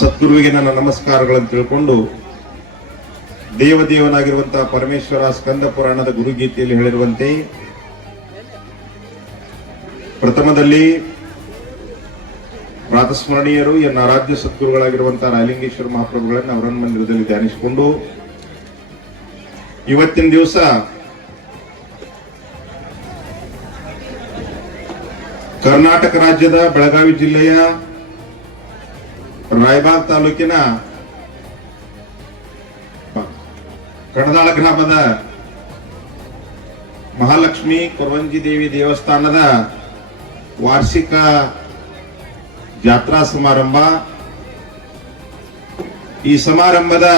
ಸದ್ಗುರುವಿಗೆ ನನ್ನ ನಮಸ್ಕಾರಗಳನ್ನು ತಿಳ್ಕೊಂಡು ದೇವದೇವನಾಗಿರುವಂತಹ ಪರಮೇಶ್ವರ ಸ್ಕಂದ ಪುರಾಣದ ಗುರುಗೀತೆಯಲ್ಲಿ ಹೇಳಿರುವಂತೆ ಪ್ರಥಮದಲ್ಲಿ ಪ್ರಾತಸ್ಮರಣೀಯರು ಎನ್ನ ಆರಾಧ್ಯ ಸದ್ಗುರುಗಳಾಗಿರುವಂತಹ ರಾಯಲಿಂಗೇಶ್ವರ ಮಹಾಪ್ರಭುಗಳನ್ನು ಅವರನ್ನ ಮಂದಿರದಲ್ಲಿ ಧ್ಯಾನಿಸಿಕೊಂಡು ಇವತ್ತಿನ ದಿವಸ ಕರ್ನಾಟಕ ರಾಜ್ಯದ ಬೆಳಗಾವಿ ಜಿಲ್ಲೆಯ ರಾಯಬಾಗ್ ತಾಲೂಕಿನ ಕಣದಾಳ ಗ್ರಾಮದ ಮಹಾಲಕ್ಷ್ಮಿ ಕೊರವಂಜಿ ದೇವಿ ದೇವಸ್ಥಾನದ ವಾರ್ಷಿಕ ಜಾತ್ರಾ ಸಮಾರಂಭ. ಈ ಸಮಾರಂಭದ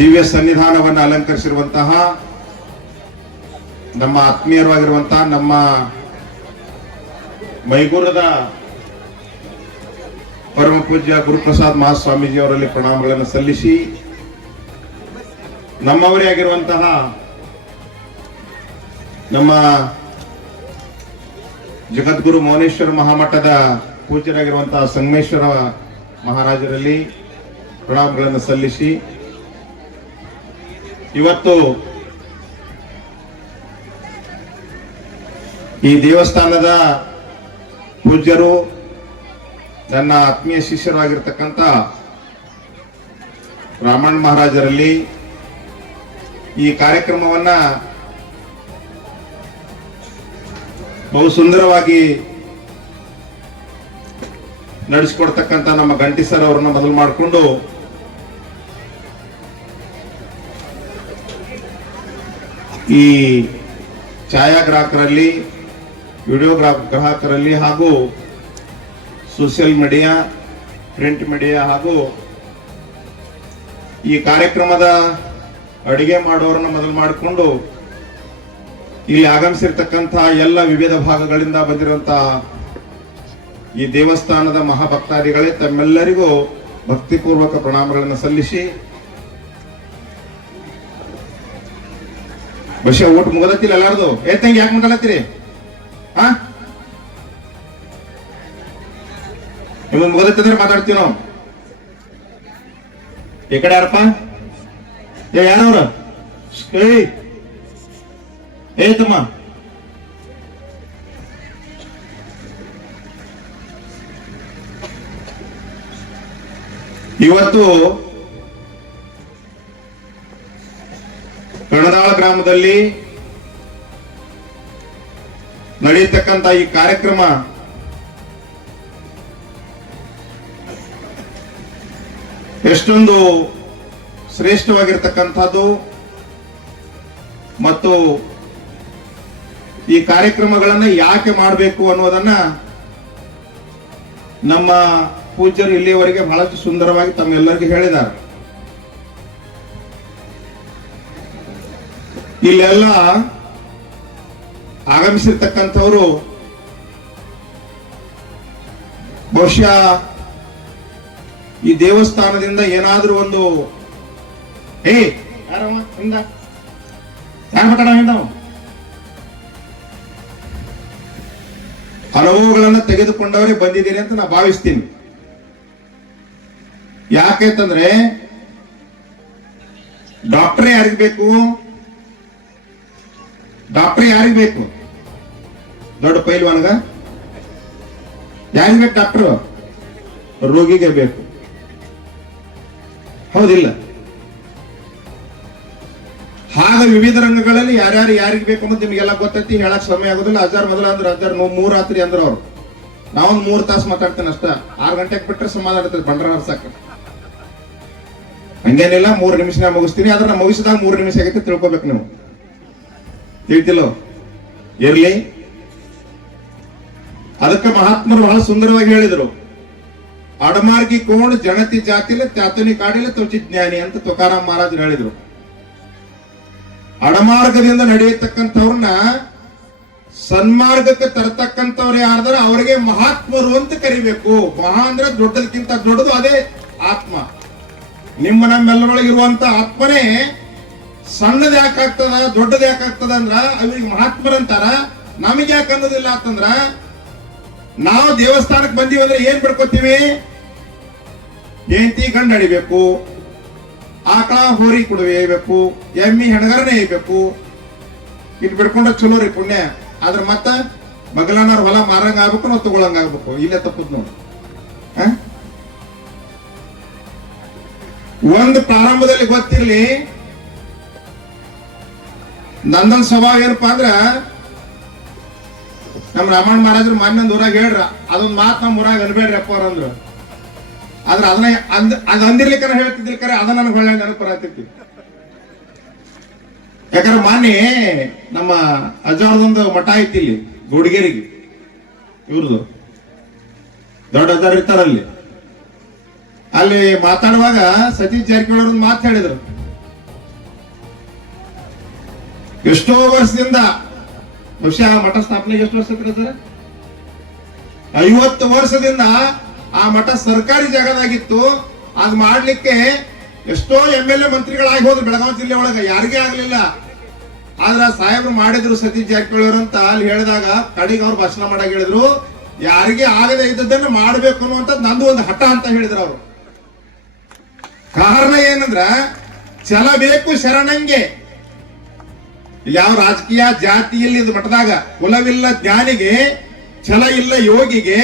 ದಿವ್ಯ ಸನ್ನಿಧಾನವನ್ನು ಅಲಂಕರಿಸಿರುವಂತಹ ನಮ್ಮ ಆತ್ಮೀಯರಾಗಿರುವಂತಹ ನಮ್ಮ ಮೈಗೂರದ ಪರಮ ಪೂಜ್ಯ ಗುರುಪ್ರಸಾದ್ ಮಹಾಸ್ವಾಮೀಜಿ ಅವರಲ್ಲಿ ಪ್ರಣಾಮಗಳನ್ನು ಸಲ್ಲಿಸಿ, ನಮ್ಮವರೇ ಆಗಿರುವಂತಹ ನಮ್ಮ ಜಗದ್ಗುರು ಮೌನೇಶ್ವರ ಮಹಾಮಠದ ಪೂಜ್ಯರಾಗಿರುವಂತಹ ಸಂಗಮೇಶ್ವರ ಮಹಾರಾಜರಲ್ಲಿ ಪ್ರಣಾಮಗಳನ್ನು ಸಲ್ಲಿಸಿ, ಇವತ್ತು ಈ ದೇವಸ್ಥಾನದ ಪೂಜ್ಯರು ನನ್ನ ಆತ್ಮೀಯ ಶಿಷ್ಯರಾಗಿರ್ತಕ್ಕಂಥ ರಾಮಣ್ಣ ಮಹಾರಾಜರಲ್ಲಿ ಈ ಕಾರ್ಯಕ್ರಮವನ್ನ ಬಹು ಸುಂದರವಾಗಿ ನಡೆಸಿಕೊಡ್ತಕ್ಕಂಥ ನಮ್ಮ ಗಂಟಿ ಸರ್ ಅವರನ್ನ ಮೊದಲು ಮಾಡಿಕೊಂಡು ಈ ಛಾಯಾಗ್ರಾಹಕರಲ್ಲಿ, ವಿಡಿಯೋಗ್ರಾಹಕರಲ್ಲಿ ಹಾಗೂ ಸೋಷಿಯಲ್ ಮೀಡಿಯಾ, ಪ್ರಿಂಟ್ ಮೀಡಿಯಾ ಹಾಗೂ ಈ ಕಾರ್ಯಕ್ರಮದ ಅಡಿಗೆ ಮಾಡೋರನ್ನ ಮೊದಲು ಮಾಡಿಕೊಂಡು ಇಲ್ಲಿ ಆಗಮಿಸಿರ್ತಕ್ಕಂಥ ಎಲ್ಲ ವಿವಿಧ ಭಾಗಗಳಿಂದ ಬಂದಿರುವಂತಹ ಈ ದೇವಸ್ಥಾನದ ಮಹಾಭಕ್ತಾದಿಗಳೇ, ತಮ್ಮೆಲ್ಲರಿಗೂ ಭಕ್ತಿಪೂರ್ವಕ ಪ್ರಣಾಮಗಳನ್ನು ಸಲ್ಲಿಸಿ, ಬಹುಶಃ ಊಟ ಮುಗದತ್ತಿಲ್ಲ ಎಲ್ಲಾರ್ದು. ತಂಗಿ ಯಾಕೆ ಮಾತಾಡತ್ತೀರಿ? ನಿಮ್ಗೆ ಮುಗದತ್ತಿದ್ರೆ ಮಾತಾಡ್ತೀವಿ ನಾವು. ಈ ಕಡೆ ಯಾರಪ್ಪ? ಯಾರವ್ರ? ತಮ್ಮ ಇವತ್ತು ಕಣದಾಳ ಗ್ರಾಮದಲ್ಲಿ ನಡೆಯತಕ್ಕಂಥ ಈ ಕಾರ್ಯಕ್ರಮ ಎಷ್ಟೊಂದು ಶ್ರೇಷ್ಠವಾಗಿರ್ತಕ್ಕಂಥದ್ದು ಮತ್ತು ಈ ಕಾರ್ಯಕ್ರಮಗಳನ್ನು ಯಾಕೆ ಮಾಡಬೇಕು ಅನ್ನೋದನ್ನ ನಮ್ಮ ಪೂಜ್ಯರು ಇಲ್ಲಿಯವರೆಗೆ ಬಹಳಷ್ಟು ಸುಂದರವಾಗಿ ತಮ್ಮೆಲ್ಲರಿಗೂ ಹೇಳಿದ್ದಾರೆ. ಇಲ್ಲೆಲ್ಲ ಆಗಮಿಸಿರ್ತಕ್ಕಂಥವರು ಬಹುಶಃ ಈ ದೇವಸ್ಥಾನದಿಂದ ಏನಾದ್ರೂ ಒಂದು ಅನುಭವಗಳನ್ನು ತೆಗೆದುಕೊಂಡವರೇ ಬಂದಿದ್ದೀರಿ ಅಂತ ನಾ ಭಾವಿಸ್ತೀನಿ. ಯಾಕೆಂತಂದ್ರೆ ಡಾಕ್ಟರ್ ಯಾರಿಗೆ ಬೇಕು? ಡಾಕ್ಟರ್ ಯಾರಿಗೆ ಬೇಕು? ದೊಡ್ಡ ಪೈಲ್ವಾನ್ಗ ಯಾರಿಗೆ ಬೇಕು ಡಾಕ್ಟರ್? ರೋಗಿಗೆ ಬೇಕು, ಹೌದಿಲ್ಲ? ಹಾಗೆ ವಿವಿಧ ರಂಗಗಳಲ್ಲಿ ಯಾರ್ಯಾರು ಯಾರಿಗೆ ಬೇಕು ಅನ್ನೋದು ನಿಮಗೆಲ್ಲ ಗೊತ್ತೈತಿ, ಹೇಳಕ್ ಸಮಯ ಆಗೋದಿಲ್ಲ. ಅಜಾರ್ ಮೊದಲ ಅಂದ್ರೆ ಅಜಾರ್ 3 ರಾತ್ರಿ ಅಂದ್ರೆ ಅವ್ರು, ನಾವೊಂದು 3 ತಾಸು ಮಾತಾಡ್ತೇನೆ ಅಷ್ಟ. 6 ಗಂಟೆಗೆ ಬಿಟ್ರೆ ಸಮಾಧಾನ ಇರ್ತದೆ ಬಂಡ್ರ ಹರ್ಸಕ್. ಹಂಗೇನಿಲ್ಲ, 3 ನಿಮಿಷ ಮುಗಿಸ್ತೀನಿ. ಆದ್ರೆ ನಾ ಮುಗಿಸಿದಾಗ 3 ನಿಮಿಷ ಆಗೈತೆ ತಿಳ್ಕೊಬೇಕು ನೀವು, ತಿಳಿತಿಲ್ಲೋ? ಇರ್ಲಿ. ಅದಕ್ಕೆ ಮಹಾತ್ಮರು ಬಹಳ ಸುಂದರವಾಗಿ ಹೇಳಿದರು, ಅಡಮಾರ್ಗಿ ಕೋಣ ಜನತಿ ಜಾತಿಲ ತ್ಯಾತುನಿ ಕಾಡಿಲ ತೋಚಿ ಜ್ಞಾನಿ ಅಂತ ತುಕಾರಾಮ್ ಮಹಾರಾಜರು ಹೇಳಿದ್ರು. ಅಡಮಾರ್ಗದಿಂದ ನಡೆಯತಕ್ಕಂಥವ್ರನ್ನ ಸನ್ಮಾರ್ಗಕ್ಕೆ ತರತಕ್ಕಂಥವ್ರು ಯಾರ್ದಾರ ಅವರಿಗೆ ಮಹಾತ್ಮರು ಅಂತ ಕರಿಬೇಕು. ಮಹಾ ಅಂದ್ರೆ ದೊಡ್ಡದಕ್ಕಿಂತ ದೊಡ್ಡದು ಅದೇ ಆತ್ಮ. ನಿಮ್ಮ ನಮ್ಮೆಲ್ಲರೊಳಗಿರುವಂತ ಆತ್ಮನೇ ಸಣ್ಣದ ಯಾಕಾಗ್ತದ ದೊಡ್ಡದ ಯಾಕಾಗ್ತದ ಅಂದ್ರ ಅವ್ರಿಗೆ ಮಹಾತ್ಮರಂತಾರ. ನಮಗೆ ಯಾಕೆ ಅನ್ನೋದಿಲ್ಲ ಅಂತಂದ್ರ ನಾವು ದೇವಸ್ಥಾನಕ್ಕೆ ಬಂದೀವಿ ಅಂದ್ರೆ ಏನ್ ಬಿಡ್ಕೋತೀವಿ? ಹೆಂಡತಿ ಗಂಡ ಅಡಿಬೇಕು, ಆಕಳ ಹೋರಿ ಕುಡಬೇಕು, ಎಮ್ಮಿ ಹೆಣಗರನೇ ಇಯ್ಬೇಕು, ಇಟ್ ಬಿಡ್ಕೊಂಡ್ರೆ ಚಲೋ ರೀ ಪುಣ್ಯ. ಆದ್ರ ಮತ್ತ ಮಗಲನಾರ್ ಹೊಲ ಮಾರಂಗ ಆಗ್ಬೇಕು, ನಾವು ತಗೊಳಂಗ ಆಗ್ಬೇಕು. ಇಲ್ಲೇ ತಪ್ಪದ್ ನೋಡಿ. ಒಂದು ಪ್ರಾರಂಭದಲ್ಲಿ ಗೊತ್ತಿರ್ಲಿ, ನಂದೊಂದು ಸ್ವಭಾವ ಏನಪ್ಪಾ ಅಂದ್ರ, ನಮ್ ರಾಮಣ್ಣ ಮಹಾರಾಜರು ಮಾನ್ಯಂದ್ ಊರಾಗ ಹೇಳ್ರ, ಅದೊಂದ್ ಮಾತ್ ನಮ್ ಊರಾಗ ಅನ್ಬೇಡ್ರಿ ಅಪ್ಪ ಅವ್ರಂದ್ರು. ಆದ್ರೆ ಅದನ್ನ ಅದ್ ಅಂದಿರ್ಲಿಕ್ಕ ಹೇಳ್ತಿದ್ದಿಲ್ಕರೆ ಅದ ನನಗೆ ಒಳ್ಳೆ ನೆನಪರಾಗ್ತೈತಿ. ಯಾಕಂದ್ರೆ ಮಾನ್ಯ ನಮ್ಮ ಅಜ್ಜಾರ್ದೊಂದು ಮಠ ಐತಿ ಇಲ್ಲಿ ಗೋಡಿಗೇರಿಗೆ, ಇವ್ರದು ದೊಡ್ಡ ಅಜ್ಜಾರ್ ಇರ್ತಾರಲ್ಲಿ. ಅಲ್ಲಿ ಮಾತಾಡುವಾಗ ಸತೀಶ್ ಜಾರಕಿಹೊಳಿ ಅವ್ರನ್ನ ಮಾತು ಹೇಳಿದ್ರು. ಎಷ್ಟೋ ವರ್ಷದಿಂದ, ಬಹುಶಃ ಮಠ ಸ್ಥಾಪನೆಗೆ ಎಷ್ಟು ವರ್ಷ ಐತ್ರಿ ಸರ್? 50 ವರ್ಷದಿಂದ ಆ ಮಠ ಸರ್ಕಾರಿ ಜಾಗದಾಗಿತ್ತು. ಅದ್ ಮಾಡ್ಲಿಕ್ಕೆ ಎಷ್ಟೋ MLA ಮಂತ್ರಿಗಳಾಗಿ ಹೋದ್ರು ಬೆಳಗಾವಿ ಜಿಲ್ಲೆ ಒಳಗ, ಯಾರಿಗೇ ಆಗ್ಲಿಲ್ಲ. ಆದ್ರ ಸಾಹೇಬ್ರು ಮಾಡಿದ್ರು ಸತೀಶ್ ಜಾರಕಿಹೊಳಿ ಅಂತ ಅಲ್ಲಿ ಹೇಳಿದಾಗ ಕಡೆಗೆ ಅವ್ರು ಭಾಷಣ ಮಾಡಾಗ ಹೇಳಿದ್ರು, ಯಾರಿಗೆ ಆಗದೆ ಇದ್ದದನ್ನ ಮಾಡ್ಬೇಕು ಅನ್ನುವಂಥದ್ದು ನಂದು ಒಂದು ಹಠ ಅಂತ ಹೇಳಿದ್ರು ಅವರು. ಕಾರಣ ಏನಂದ್ರ ಛಲ ಬೇಕು ಶರಣಂಗೆ. ಯಾವ ರಾಜಕೀಯ ಜಾತಿ ಇಲ್ಲ ಇದು ಮಠದಾಗ, ಕುಲವಿಲ್ಲ ಜ್ಞಾನಿಗೆ, ಛಲ ಇಲ್ಲ ಯೋಗಿಗೆ,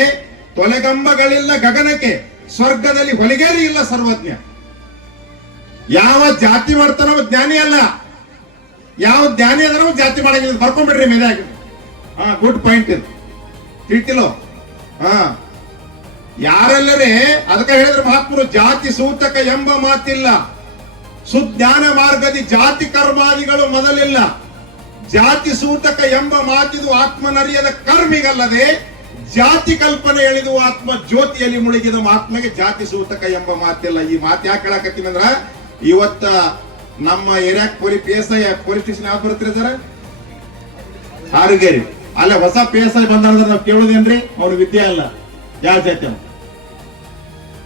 ತೊಲೆಗಂಬಗಳಿಲ್ಲ ಗಗನಕ್ಕೆ, ಸ್ವರ್ಗದಲ್ಲಿ ಹೊಲಿಗೇರಿ ಇಲ್ಲ ಸರ್ವಜ್ಞ. ಯಾವ ಜಾತಿ ಮಾಡ್ತಾನೋ ಜ್ಞಾನಿ ಅಲ್ಲ, ಯಾವ ಜ್ಞಾನಿ ಅದರ ಜಾತಿ ಮಾಡಂಗಿಲ್ಲ. ಬರ್ಕೊಂಡ್ಬಿಡ್ರಿ ಮೇದಾಗ. ಗುಡ್ ಪಾಯಿಂಟ್ ಇದು, ತಿಳ್ತಿಲೋ? ಯಾರೆಲ್ಲರೇ ಅದಕ್ಕೆ ಹೇಳಿದ್ರೆ ಮಹಾತ್ಮರು, ಜಾತಿ ಸೂತಕ ಎಂಬ ಮಾತಿಲ್ಲ, ಸುಜ್ಞಾನ ಮಾರ್ಗದಿ ಜಾತಿ ಕರ್ಮಾದಿಗಳು ಮೊದಲಿಲ್ಲ. ಜಾತಿ ಸೂತಕ ಎಂಬ ಮಾತಿದು ಆತ್ಮನರಿಯದ ಕರ್ಮಿಗಲ್ಲದೆ, ಜಾತಿ ಕಲ್ಪನೆ ಎಳೆದು ಆತ್ಮ ಜ್ಯೋತಿಯಲ್ಲಿ ಮುಳುಗಿದ ಮಹಾತ್ಮಗೆ ಜಾತಿ ಸೂತಕ ಎಂಬ ಮಾತಿಲ್ಲ. ಈ ಮಾತು ಯಾಕೆ ಹೇಳಕತ್ತೀನಿ ಅಂದ್ರ, ಇವತ್ತ ನಮ್ಮ ಏರಿಯಾಕ್ PSI ಪೊಲೀಸ್ ಸ್ಟೇಷನ್ ಯಾವ್ದು ಬರ್ತೀರಿ ಸರ್? ಹಾರಿಗೇರಿ. ಅಲ್ಲ ಹೊಸ PSI ಬಂದ್ರೆ ನಾವು ಕೇಳೋದೇನ್ರಿ? ಅವ್ನು ವಿದ್ಯೆ ಅಲ್ಲ, ಯಾವ ಜಾತಿ ಅವ?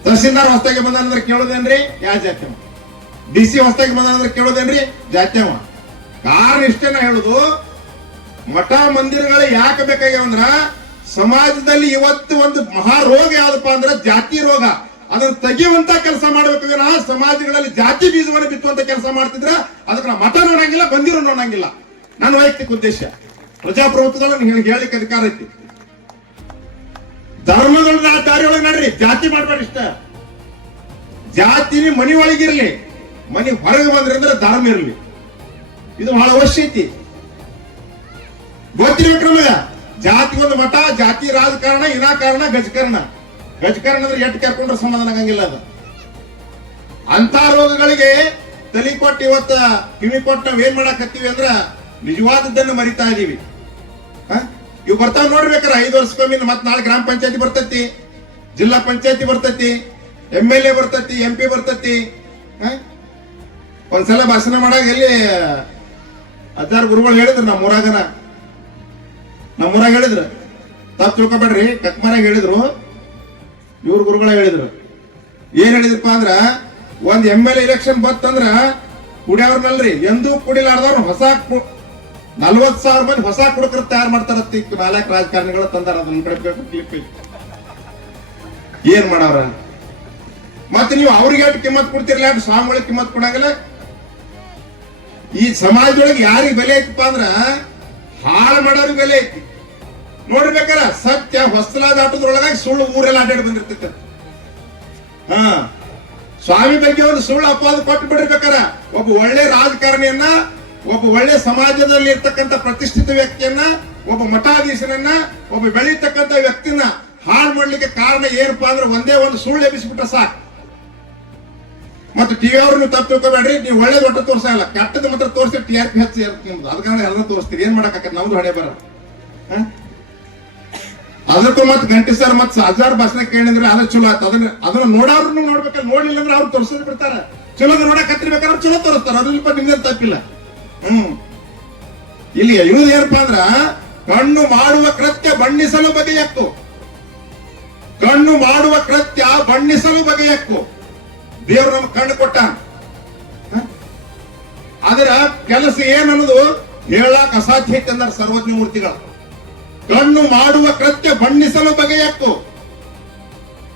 ತಹಸೀಲ್ದಾರ್ ಹೊಸದಾಗಿ ಬಂದ್ರೆ ಕೇಳೋದೇನ್ರಿ? ಯಾವ ಜಾತಿ ಅವ? DC ಹೊಸದಾಗಿ ಬಂದ್ರೆ ಕೇಳೋದೇನ್ರಿ? ಜಾತಿ ಅವ. ಕಾರಣ ಇಷ್ಟೇನ ಹೇಳುದು, ಮಠ ಮಂದಿರಗಳು ಯಾಕೆ ಬೇಕಾಗ್ಯಾವಂದ್ರ, ಸಮಾಜದಲ್ಲಿ ಇವತ್ತು ಒಂದು ಮಹಾ ರೋಗ ಯಾವ್ದಪ್ಪ ಅಂದ್ರೆ ಜಾತಿ ರೋಗ. ಅದನ್ನ ತೆಗೆಯುವಂತ ಕೆಲಸ ಮಾಡ್ಬೇಕು. ಸಮಾಜಗಳಲ್ಲಿ ಜಾತಿ ಬೀಜವನ್ನು ಬಿತ್ತುವಂತ ಕೆಲಸ ಮಾಡ್ತಿದ್ರ ಅದಕ್ಕೆ ನಾವು ಮಠ ನೋಡಂಗಿಲ್ಲ, ಬಂದಿರೋ ನೋಡಂಗಿಲ್ಲ. ನನ್ನ ವೈಯಕ್ತಿಕ ಉದ್ದೇಶ, ಪ್ರಜಾಪ್ರಭುತ್ವದಲ್ಲಿ ಹೇಳಿಕ್ಕೆ ಅಧಿಕಾರ ಐತಿ. ಧರ್ಮಗಳ ದಾರಿ ಒಳಗೆ ನಡ್ರಿ, ಜಾತಿ ಮಾಡ್ಬೇಡಿ. ಇಷ್ಟ ಜಾತಿ ಮನಿ ಒಳಗಿರ್ಲಿ, ಮನಿ ಹೊರಗೆ ಬಂದ್ರಿ ಅಂದ್ರೆ ಧರ್ಮ ಇರ್ಲಿ. ಇದು ಬಹಳ ಅವಶ್ಯ ಐತಿ, ಗೊತ್ತಿರ್ಬೇಕು ನಮಗ. ಜಾತಿ ಒಂದು ಮಠ, ಜಾತಿ ರಾಜಕಾರಣ, ವಿನಾಕಾರಣ ಗಜಕರಣ. ಗಜಕರಣ ಅಂದ್ರೆ ಎಟ್ಟು ಕರ್ಕೊಂಡ್ರೆ ಸಮಾಧಾನ ಆಗಂಗಿಲ್ಲ. ಅದು ಅಂತ ರೋಗಗಳಿಗೆ ತಲೆ ಕೊಟ್ಟು ಇವತ್ತ ಕಿವಿ ಕೊಟ್ಟು ನಾವ್ ಏನ್ ಮಾಡಾಕತ್ತೀವಿ ಅಂದ್ರ ನಿಜವಾದದ್ದನ್ನು ಮರಿತಾ ಇದೀವಿ. ಇವ್ ಬರ್ತಾವ್ ನೋಡ್ಬೇಕಾರ 5 ವರ್ಷಕ್ಕೊಮ್ಮೆ. ಮತ್ ನಾಳೆ ಗ್ರಾಮ ಪಂಚಾಯತಿ ಬರ್ತೈತಿ, ಜಿಲ್ಲಾ ಪಂಚಾಯತಿ ಬರ್ತೈತಿ, MLA ಬರ್ತೈತಿ, MP ಬರ್ತೈತಿ. ಒಂದ್ಸಲ ಭಾಷಣ ಮಾಡಾಗ ಎಲ್ಲಿ ಅಜ್ಜಾರ್ ಗುರುಗಳು ಹೇಳಿದ್ರು, ನಮ್ಮೂರಾಗ ಹೇಳಿದ್ರು, ತಪ್ಪು ತಿಳ್ಕೊಬೇಡ್ರಿ, ಕಕ್ಮರಾಗ ಹೇಳಿದ್ರು. ಇವ್ರ ಗುರುಗಳ ಹೇಳಿದ್ರು. ಏನ್ ಹೇಳಿದ್ರಪ್ಪ ಅಂದ್ರ, ಒಂದ್ MLA ಎಲೆಕ್ಷನ್ ಬತ್ತಂದ್ರ ಕುಡಿಯವ್ರನಲ್ರಿ, ಎಂದೂ ಕುಡಿಲಾರ್ದವ್ರ ಹೊಸ 40,000 ಮಂದಿ ಹೊಸ ಕುಡುಕರು ತಯಾರು ಮಾಡ್ತಾರತ್ತಿ. 4 ರಾಜಕಾರಣಿಗಳು ತಂದಾರ. ಅದನ್ನ ಏನ್ ಮಾಡವ್ರ? ಮತ್ತೆ ನೀವು ಅವ್ರಿಗೆ ಎಷ್ಟು ಕಿಮ್ಮತ್ ಕೊಡ್ತಿರ್ಲ, ಸ್ವಾಮಿಗಳಿಗೆ ಕಿಮ್ಮತ್ ಕೊಡಂಗಿಲ್ಲ. ಈ ಸಮಾಜದೊಳಗೆ ಯಾರಿಗೆ ಬೆಲೆ ಐತಪ್ಪ ಅಂದ್ರ ಹಾಳು ಮಾಡೋರಿಗೆ ಬೆಲೆ ಐತಿ. ನೋಡ್ಬೇಕಾರ ಸತ್ಯ ಹೊಸಲ ದಾಟದ್ರೊಳಗಾಗಿ ಸುಳ್ಳು ಊರೆಲ್ಲ ಅಡ್ಡಾಡಿ ಬಂದಿರ್ತೈತೆ. ಸ್ವಾಮಿ ಬಗ್ಗೆ ಒಂದು ಸುಳ್ಳು ಅಪವಾದ ಕೊಟ್ಟು ಬಿಡಿರ್ಬೇಕಾರ, ಒಬ್ಬ ಒಳ್ಳೆ ರಾಜಕಾರಣಿಯನ್ನ, ಒಬ್ಬ ಒಳ್ಳೆ ಸಮಾಜದಲ್ಲಿ ಇರ್ತಕ್ಕಂಥ ಪ್ರತಿಷ್ಠಿತ ವ್ಯಕ್ತಿಯನ್ನ, ಒಬ್ಬ ಮಠಾಧೀಶನನ್ನ, ಒಬ್ಬ ಬೆಳೀತಕ್ಕಂಥ ವ್ಯಕ್ತಿನ ಹಾಳು ಮಾಡ್ಲಿಕ್ಕೆ ಕಾರಣ ಏನಪ್ಪಾ ಅಂದ್ರೆ ಒಂದೇ ಒಂದು ಸುಳ್ಳು ಎಬ್ಬಿಸ್ಬಿಟ್ಟ ಸಾಕು. ಮತ್ತೆ ಟಿವಿ ಅವ್ರು ನೀವು ತಪ್ಪು ತಿಳ್ಕೊಬೇಡ್ರಿ, ನೀವು ಒಳ್ಳೇದು ಒಟ್ಟು ತೋರ್ಸಲ್ಲ, ಕೆಟ್ಟದ ಮಾತ್ರ ತೋರಿಸಿ TRP ಹೆಚ್ಚು ಇರುತ್ತೆ ನಿಮ್ದು. ಅದಕ್ಕೆ ಎಲ್ಲ ತೋರಿಸ್ತೀರಿ, ಏನ್ ಮಾಡಕ್ ನಮ್ದು ಹಣೆ ಬರ. ಅದಕ್ಕೂ ಮತ್ ಗಂಟಿ ಸರ್ ಮತ್ ಹಜಾರ್ ಭಾಷಣ ಕೇಳಿದ್ರೆ ಅದ ಚಲೋ ಆಯ್ತು. ಅದನ್ನ ನೋಡೋರು ನೋಡ್ಬೇಕಲ್ಲ, ನೋಡ್ಲಿಲ್ಲ ಅಂದ್ರೆ ಅವ್ರು ತೋರಿಸೋದು ಬಿಡ್ತಾರ. ಚಲೋ ನೋಡಕ್ ಹತ್ತಿರ್ಬೇಕಾದ್ರೆ ಅವ್ರು ಚಲೋ ತೋರಿಸ್ತಾರ, ಅದ್ರಲ್ಲಿ ನಿಮ್ದೇ ತಪ್ಪಿಲ್ಲ. ಇಲ್ಲಿ ಇರುವುದು ಏನಪ್ಪಾ ಅಂದ್ರ, ಕಣ್ಣು ಮಾಡುವ ಕೃತ್ಯ ಬಣ್ಣಿಸಲು ಬಗೆಯಕ್ಕು, ಕಣ್ಣು ಮಾಡುವ ಕೃತ್ಯ ಬಣ್ಣಿಸಲು ಬಗೆಯಕ್ಕು. ದೇವ್ರು ನಮ್ಗೆ ಕಣ್ಣು ಕೊಟ್ಟ, ಅದರ ಕೆಲಸ ಏನನ್ನೋದು ಹೇಳಕ್ ಅಸಾಧ್ಯ ಐತೆ ಅಂದಾರ ಸರ್ವಜ್ಞ ಮೂರ್ತಿಗಳು. ಕಣ್ಣು ಮಾಡುವ ಕೃತ್ಯ ಬಣ್ಣಿಸಲು ಬಗೆಯಕ್ಕು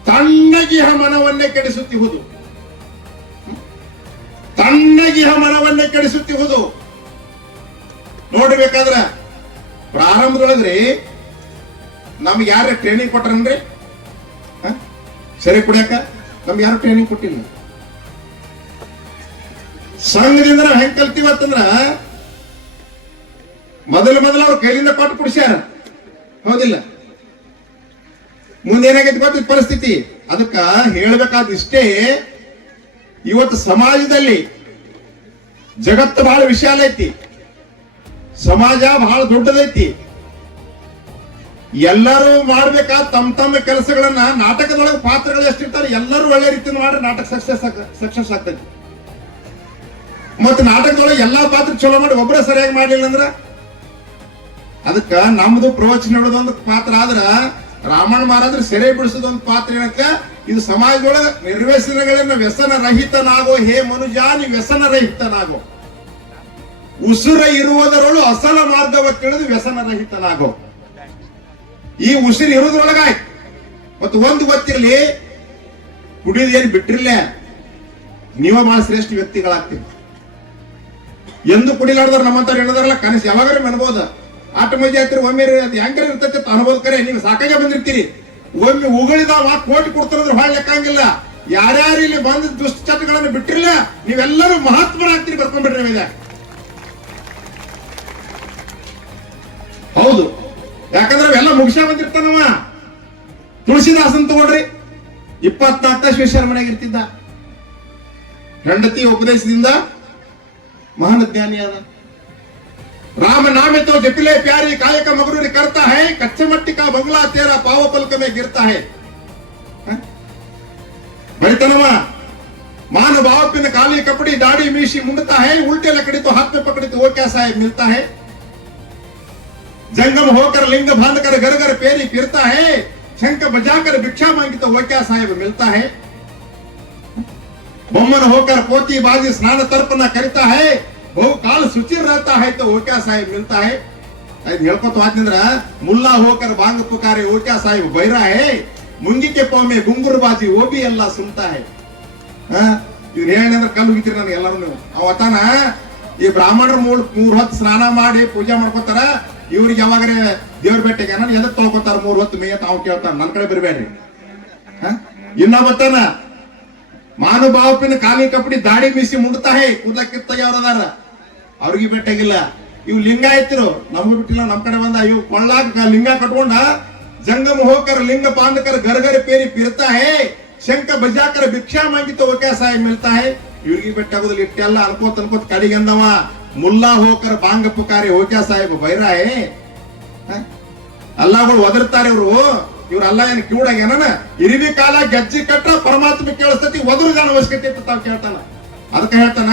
ತಣ್ಣಗಿಹ ಮನವನ್ನೇ ಕೆಡಿಸುತ್ತಿಹುದು. ತಣ್ಣಗಿಹ ಮನವನ್ನೇ ಕೆಡಿಸುತ್ತಿಹುದು. ನೋಡ್ಬೇಕಾದ್ರ ಪ್ರಾರಂಭದೊಳಗ್ರಿ ನಮ್ಗೆ ಯಾರ ಟ್ರೈನಿಂಗ್ ಕೊಟ್ರನ್ರಿ? ಸರಿ ಕುಡಿಯಾಕ ನಮ್ಗೆ ಯಾರು ಟ್ರೈನಿಂಗ್ ಕೊಟ್ಟಿಲ್ಲ. ಸಂಘದಿಂದ ನಾವು ಹೆಂಗ್ ಕಲ್ತೀವತ್ತಂದ್ರ ಮೊದಲು ಅವ್ರ ಕೈಲಿಂದ ಕೊಟ್ಟು ಕುಡಿಸ್ಯಾರ, ಹೌದಿಲ್ಲ? ಮುಂದೇನಾಗೈತಿ ಗೊತ್ತ ಪರಿಸ್ಥಿತಿ. ಅದಕ್ಕ ಹೇಳ್ಬೇಕಾದ ಇಷ್ಟೇ, ಇವತ್ತು ಸಮಾಜದಲ್ಲಿ ಜಗತ್ತು ಬಹಳ ವಿಶಾಲ ಐತಿ, ಸಮಾಜ ಬಹಳ ದೊಡ್ಡದೈತಿ. ಎಲ್ಲರೂ ಮಾಡ್ಬೇಕಾದ ತಮ್ಮ ಕೆಲಸಗಳನ್ನ ನಾಟಕದೊಳಗೆ ಪಾತ್ರಗಳು ಎಷ್ಟಿರ್ತಾರೆ ಎಲ್ಲರೂ ಒಳ್ಳೆ ರೀತಿಯಿಂದ ಮಾಡ್ರೆ ನಾಟಕ ಸಕ್ಸಸ್ ಆಗ್ತೈತಿ. ಮತ್ತೆ ನಾಟಕದೊಳಗೆ ಎಲ್ಲಾ ಪಾತ್ರ ಚಲೋ ಮಾಡಿ ಒಬ್ಬರೇ ಸರಿಯಾಗಿ ಮಾಡ್ಲಿಲ್ಲ ಅಂದ್ರ ಅದಕ್ಕ ನಮ್ದು ಪ್ರವಚನ ಹೇಳೋದೊಂದು ಪಾತ್ರ ಆದ್ರ ರಾಮಣ್ಣ ಮಹಾರಾಜರು ಸೆರೆ ಬಿಡಿಸೋದೊಂದು ಪಾತ್ರ ಏನಕ್ಕ, ಇದು ಸಮಾಜದೊಳಗೆ ನಿರ್ವ್ಯಸನಗಳನ್ನ ವ್ಯಸನ ರಹಿತನಾಗೋ ಹೇ ಮನುಜ, ನೀ ವ್ಯಸನ ರಹಿತನಾಗೋ. ಉಸಿರ ಇರುವುದರೊಳು ಅಸಲ ಮಾರ್ಗವ ತಿಳಿದು ವ್ಯಸನ ರಹಿತನಾಗೋ. ಈ ಉಸಿರು ಇರೋದ್ರೊಳಗಾಯ್ತು. ಮತ್ತು ಒಂದು ಗೊತ್ತಿರಲಿ, ಕುಡಿಯೋದೇನು ಬಿಟ್ಟಿರ್ಲ ನೀವ ಬಹಳ ಶ್ರೇಷ್ಠ ವ್ಯಕ್ತಿಗಳಾಗ್ತೀವಿ. ಎಂದು ಕುಡಿಲಾರ್ದಾರ ನಮ್ಮಂತವ್ರು ಹೇಳಿದಾರಲ್ಲ, ಕನಸು ಯಾವಾಗಾರ ಅನ್ಬೋದ. ಆಟ ಮಜಾ ಆಗ್ತೀರಿ, ಒಮ್ಮೆ ಅದು ಹೆಂಗಾರ ಇರ್ತೈತೆ ಅನ್ಬೋದು. ಕರೆ ನೀವು ಸಾಕಾಗೆ ಬಂದಿರ್ತೀರಿ. ಒಮ್ಮೆ ಉಗಳಿದ ಮಾತು ಕೋಟಿ ಕೊಡ್ತಾರಂದ್ರೆ ಭಾಳ ಲೆಕ್ಕಂಗಿಲ್ಲ. ಯಾರ್ಯಾರು ಇಲ್ಲಿ ಬಂದ ದುಷ್ಟಚಟಗಳನ್ನು ಬಿಟ್ಟಿರ್ಲ ನೀವೆಲ್ಲರೂ ಮಹಾತ್ಮರಾಗ್ತೀರಿ, ಬರ್ಕೊಂಡ್ಬಿಡ್ರಿ ಮೇಲೆ. ಹೌದು, ಯಾಕಂದ್ರೆ ಅವೆಲ್ಲ ಮುಗಿಸ ಬಂದಿರ್ತಾನವ. ತುಳಸಿದಾಸನ್ ತಗೊಳ್ರಿ, 24 ಶಿಷ್ಯರ ಮನೆಗೆ ಇರ್ತಿದ್ದ. ಹೆಂಡತಿ ಉಪದೇಶದಿಂದ ಮಹಾನ್ ಜ್ಞಾನಿ ಆದ. राम नाम तो जपिले प्यारी काये का मगरूरी करता है, कच्चे मट्टी का बंगला तेरा पाव पलक में गिरता है. बड़तनवा मानव बापिन काली कपड़ी दाढ़ी मीशी मुंडता है, उल्टे लकड़ी तो हाथ में पकड़ी तो वो क्या साहेब मिलता है. जंगम होकर लिंग बांध कर घर घर पेरी फिरता है, शंख बजाकर भिक्षा मांगी तो वो क्या साहेब मिलता है. बम्मन होकर पोती बाजी स्नान तर्पण करता है, बहु काल सुचिर रहता है तो वो क्या साहेब मिलता है. ಹೇಳ್ಕೊತ ಹೋದ್ನಿಂದ್ರ ಮುಲ್ಲಾ ಹೋಕರ್ ಬಾಂಗ್ ಪುಕಾರೆ वो क्या साहेब ಬೈರಾ है, ಮುಂಗಿ के पाव में गुंगुर बाजी वो भी ಎಲ್ಲ ಸುನ್ತಾ है. ಇವ್ರು ಹೇಳಿದ್ರೆ ಕಲ್ಲು ಉಗಿತೀರಿ ನನಗೆ ಎಲ್ಲರೂ. ನೀವು ಅವತ್ತಾನ ಈ ಬ್ರಾಹ್ಮಣರು 3 ಹೊತ್ತು ಸ್ನಾನ ಮಾಡಿ ಪೂಜೆ ಮಾಡ್ಕೋತಾರ. ಇವ್ರಿಗೆ ಯಾವಾಗ್ರೆ ದೇವ್ರ ಬೆಟ್ಟಗೆ ನಾನು ಎದಕ್ ತೊಳ್ಕೊತಾರ 3 ಹೊತ್ತು ಮೇಯ ತಾವು ಕೇಳ್ತಾರ. ನನ್ನ ಕಡೆ ಬರಬೇಡ್ರಿ. ಇನ್ನೊಬ್ಬತ್ತಾನ ಮಾನುಭಾವಪಿನ ಕಾಲಿ ಕಪಡಿ ದಾಡಿ ಮೀಸಿ ಮುಂಡ್ತಾ ಹೇ, ಕೂದಲ ಕಿತ್ತಾಗಿ ಅವ್ರದಾರ, ಅವ್ರಿಗೆ ಬೆಟ್ಟಾಗಿಲ್ಲ. ಇವ್ ಲಿಂಗಾಯತರು ನಮ್ಗೆ ಬಿಟ್ಟಿಲ್ಲ, ನಮ್ ಕಡೆ ಬಂದ. ಇವ್ ಕೊಳ್ಳಾಕ ಲಿಂಗ ಕಟ್ಕೊಂಡ ಜಂಗಮ ಹೋಕರ್ ಲಿಂಗ ಪಾಂದಕರ್ ಗರಗರ ಪೇರಿ ಪಿರ್ತಾ ಹೇ, ಶಂಕ ಬಜಾಕರ ಭಿಕ್ಷಾ ಮಾಂಗಿತ ಓಕ್ಯಾ ಸಾಹೇಬ್ ಮಿಲ್ತಾ ಹೇ. ಇವ್ರಿಗೆ ಬೆಟ್ಟಾಗೋದಿಲ್ಲ. ಇಟ್ಟೆಲ್ಲ ಅನ್ಕೋತ ಕಡಿಗೆ ಅಂದವ ಮುಲ್ಲಾ ಹೋಕರ್ ಬಾಂಗ ಪುಕಾರಿ ಓಕ್ಯಾ ಸಾಹೇಬ್ ಬೈರಾ ಹೇ. ಅಲ್ಲಾಗಳು ಒದರ್ತಾರೆ ಇವ್ರು ಅಲ್ಲ ಏನ್ ಕಿವುಡಾಗ್ಯಾನ. ಇರಿವಿ ಕಾಲ ಗೆಜ್ಜಿ ಕಟ್ಟ ಪರಮಾತ್ಮ ಕೇಳಿಸ್ತತಿ, ಒದರುಗಾನ ಅವಶ್ಯಕತೆ ಇತ್ತು ತಾವ್ ಕೇಳ್ತಾನ. ಅದಕ್ಕೆ ಹೇಳ್ತಾನ,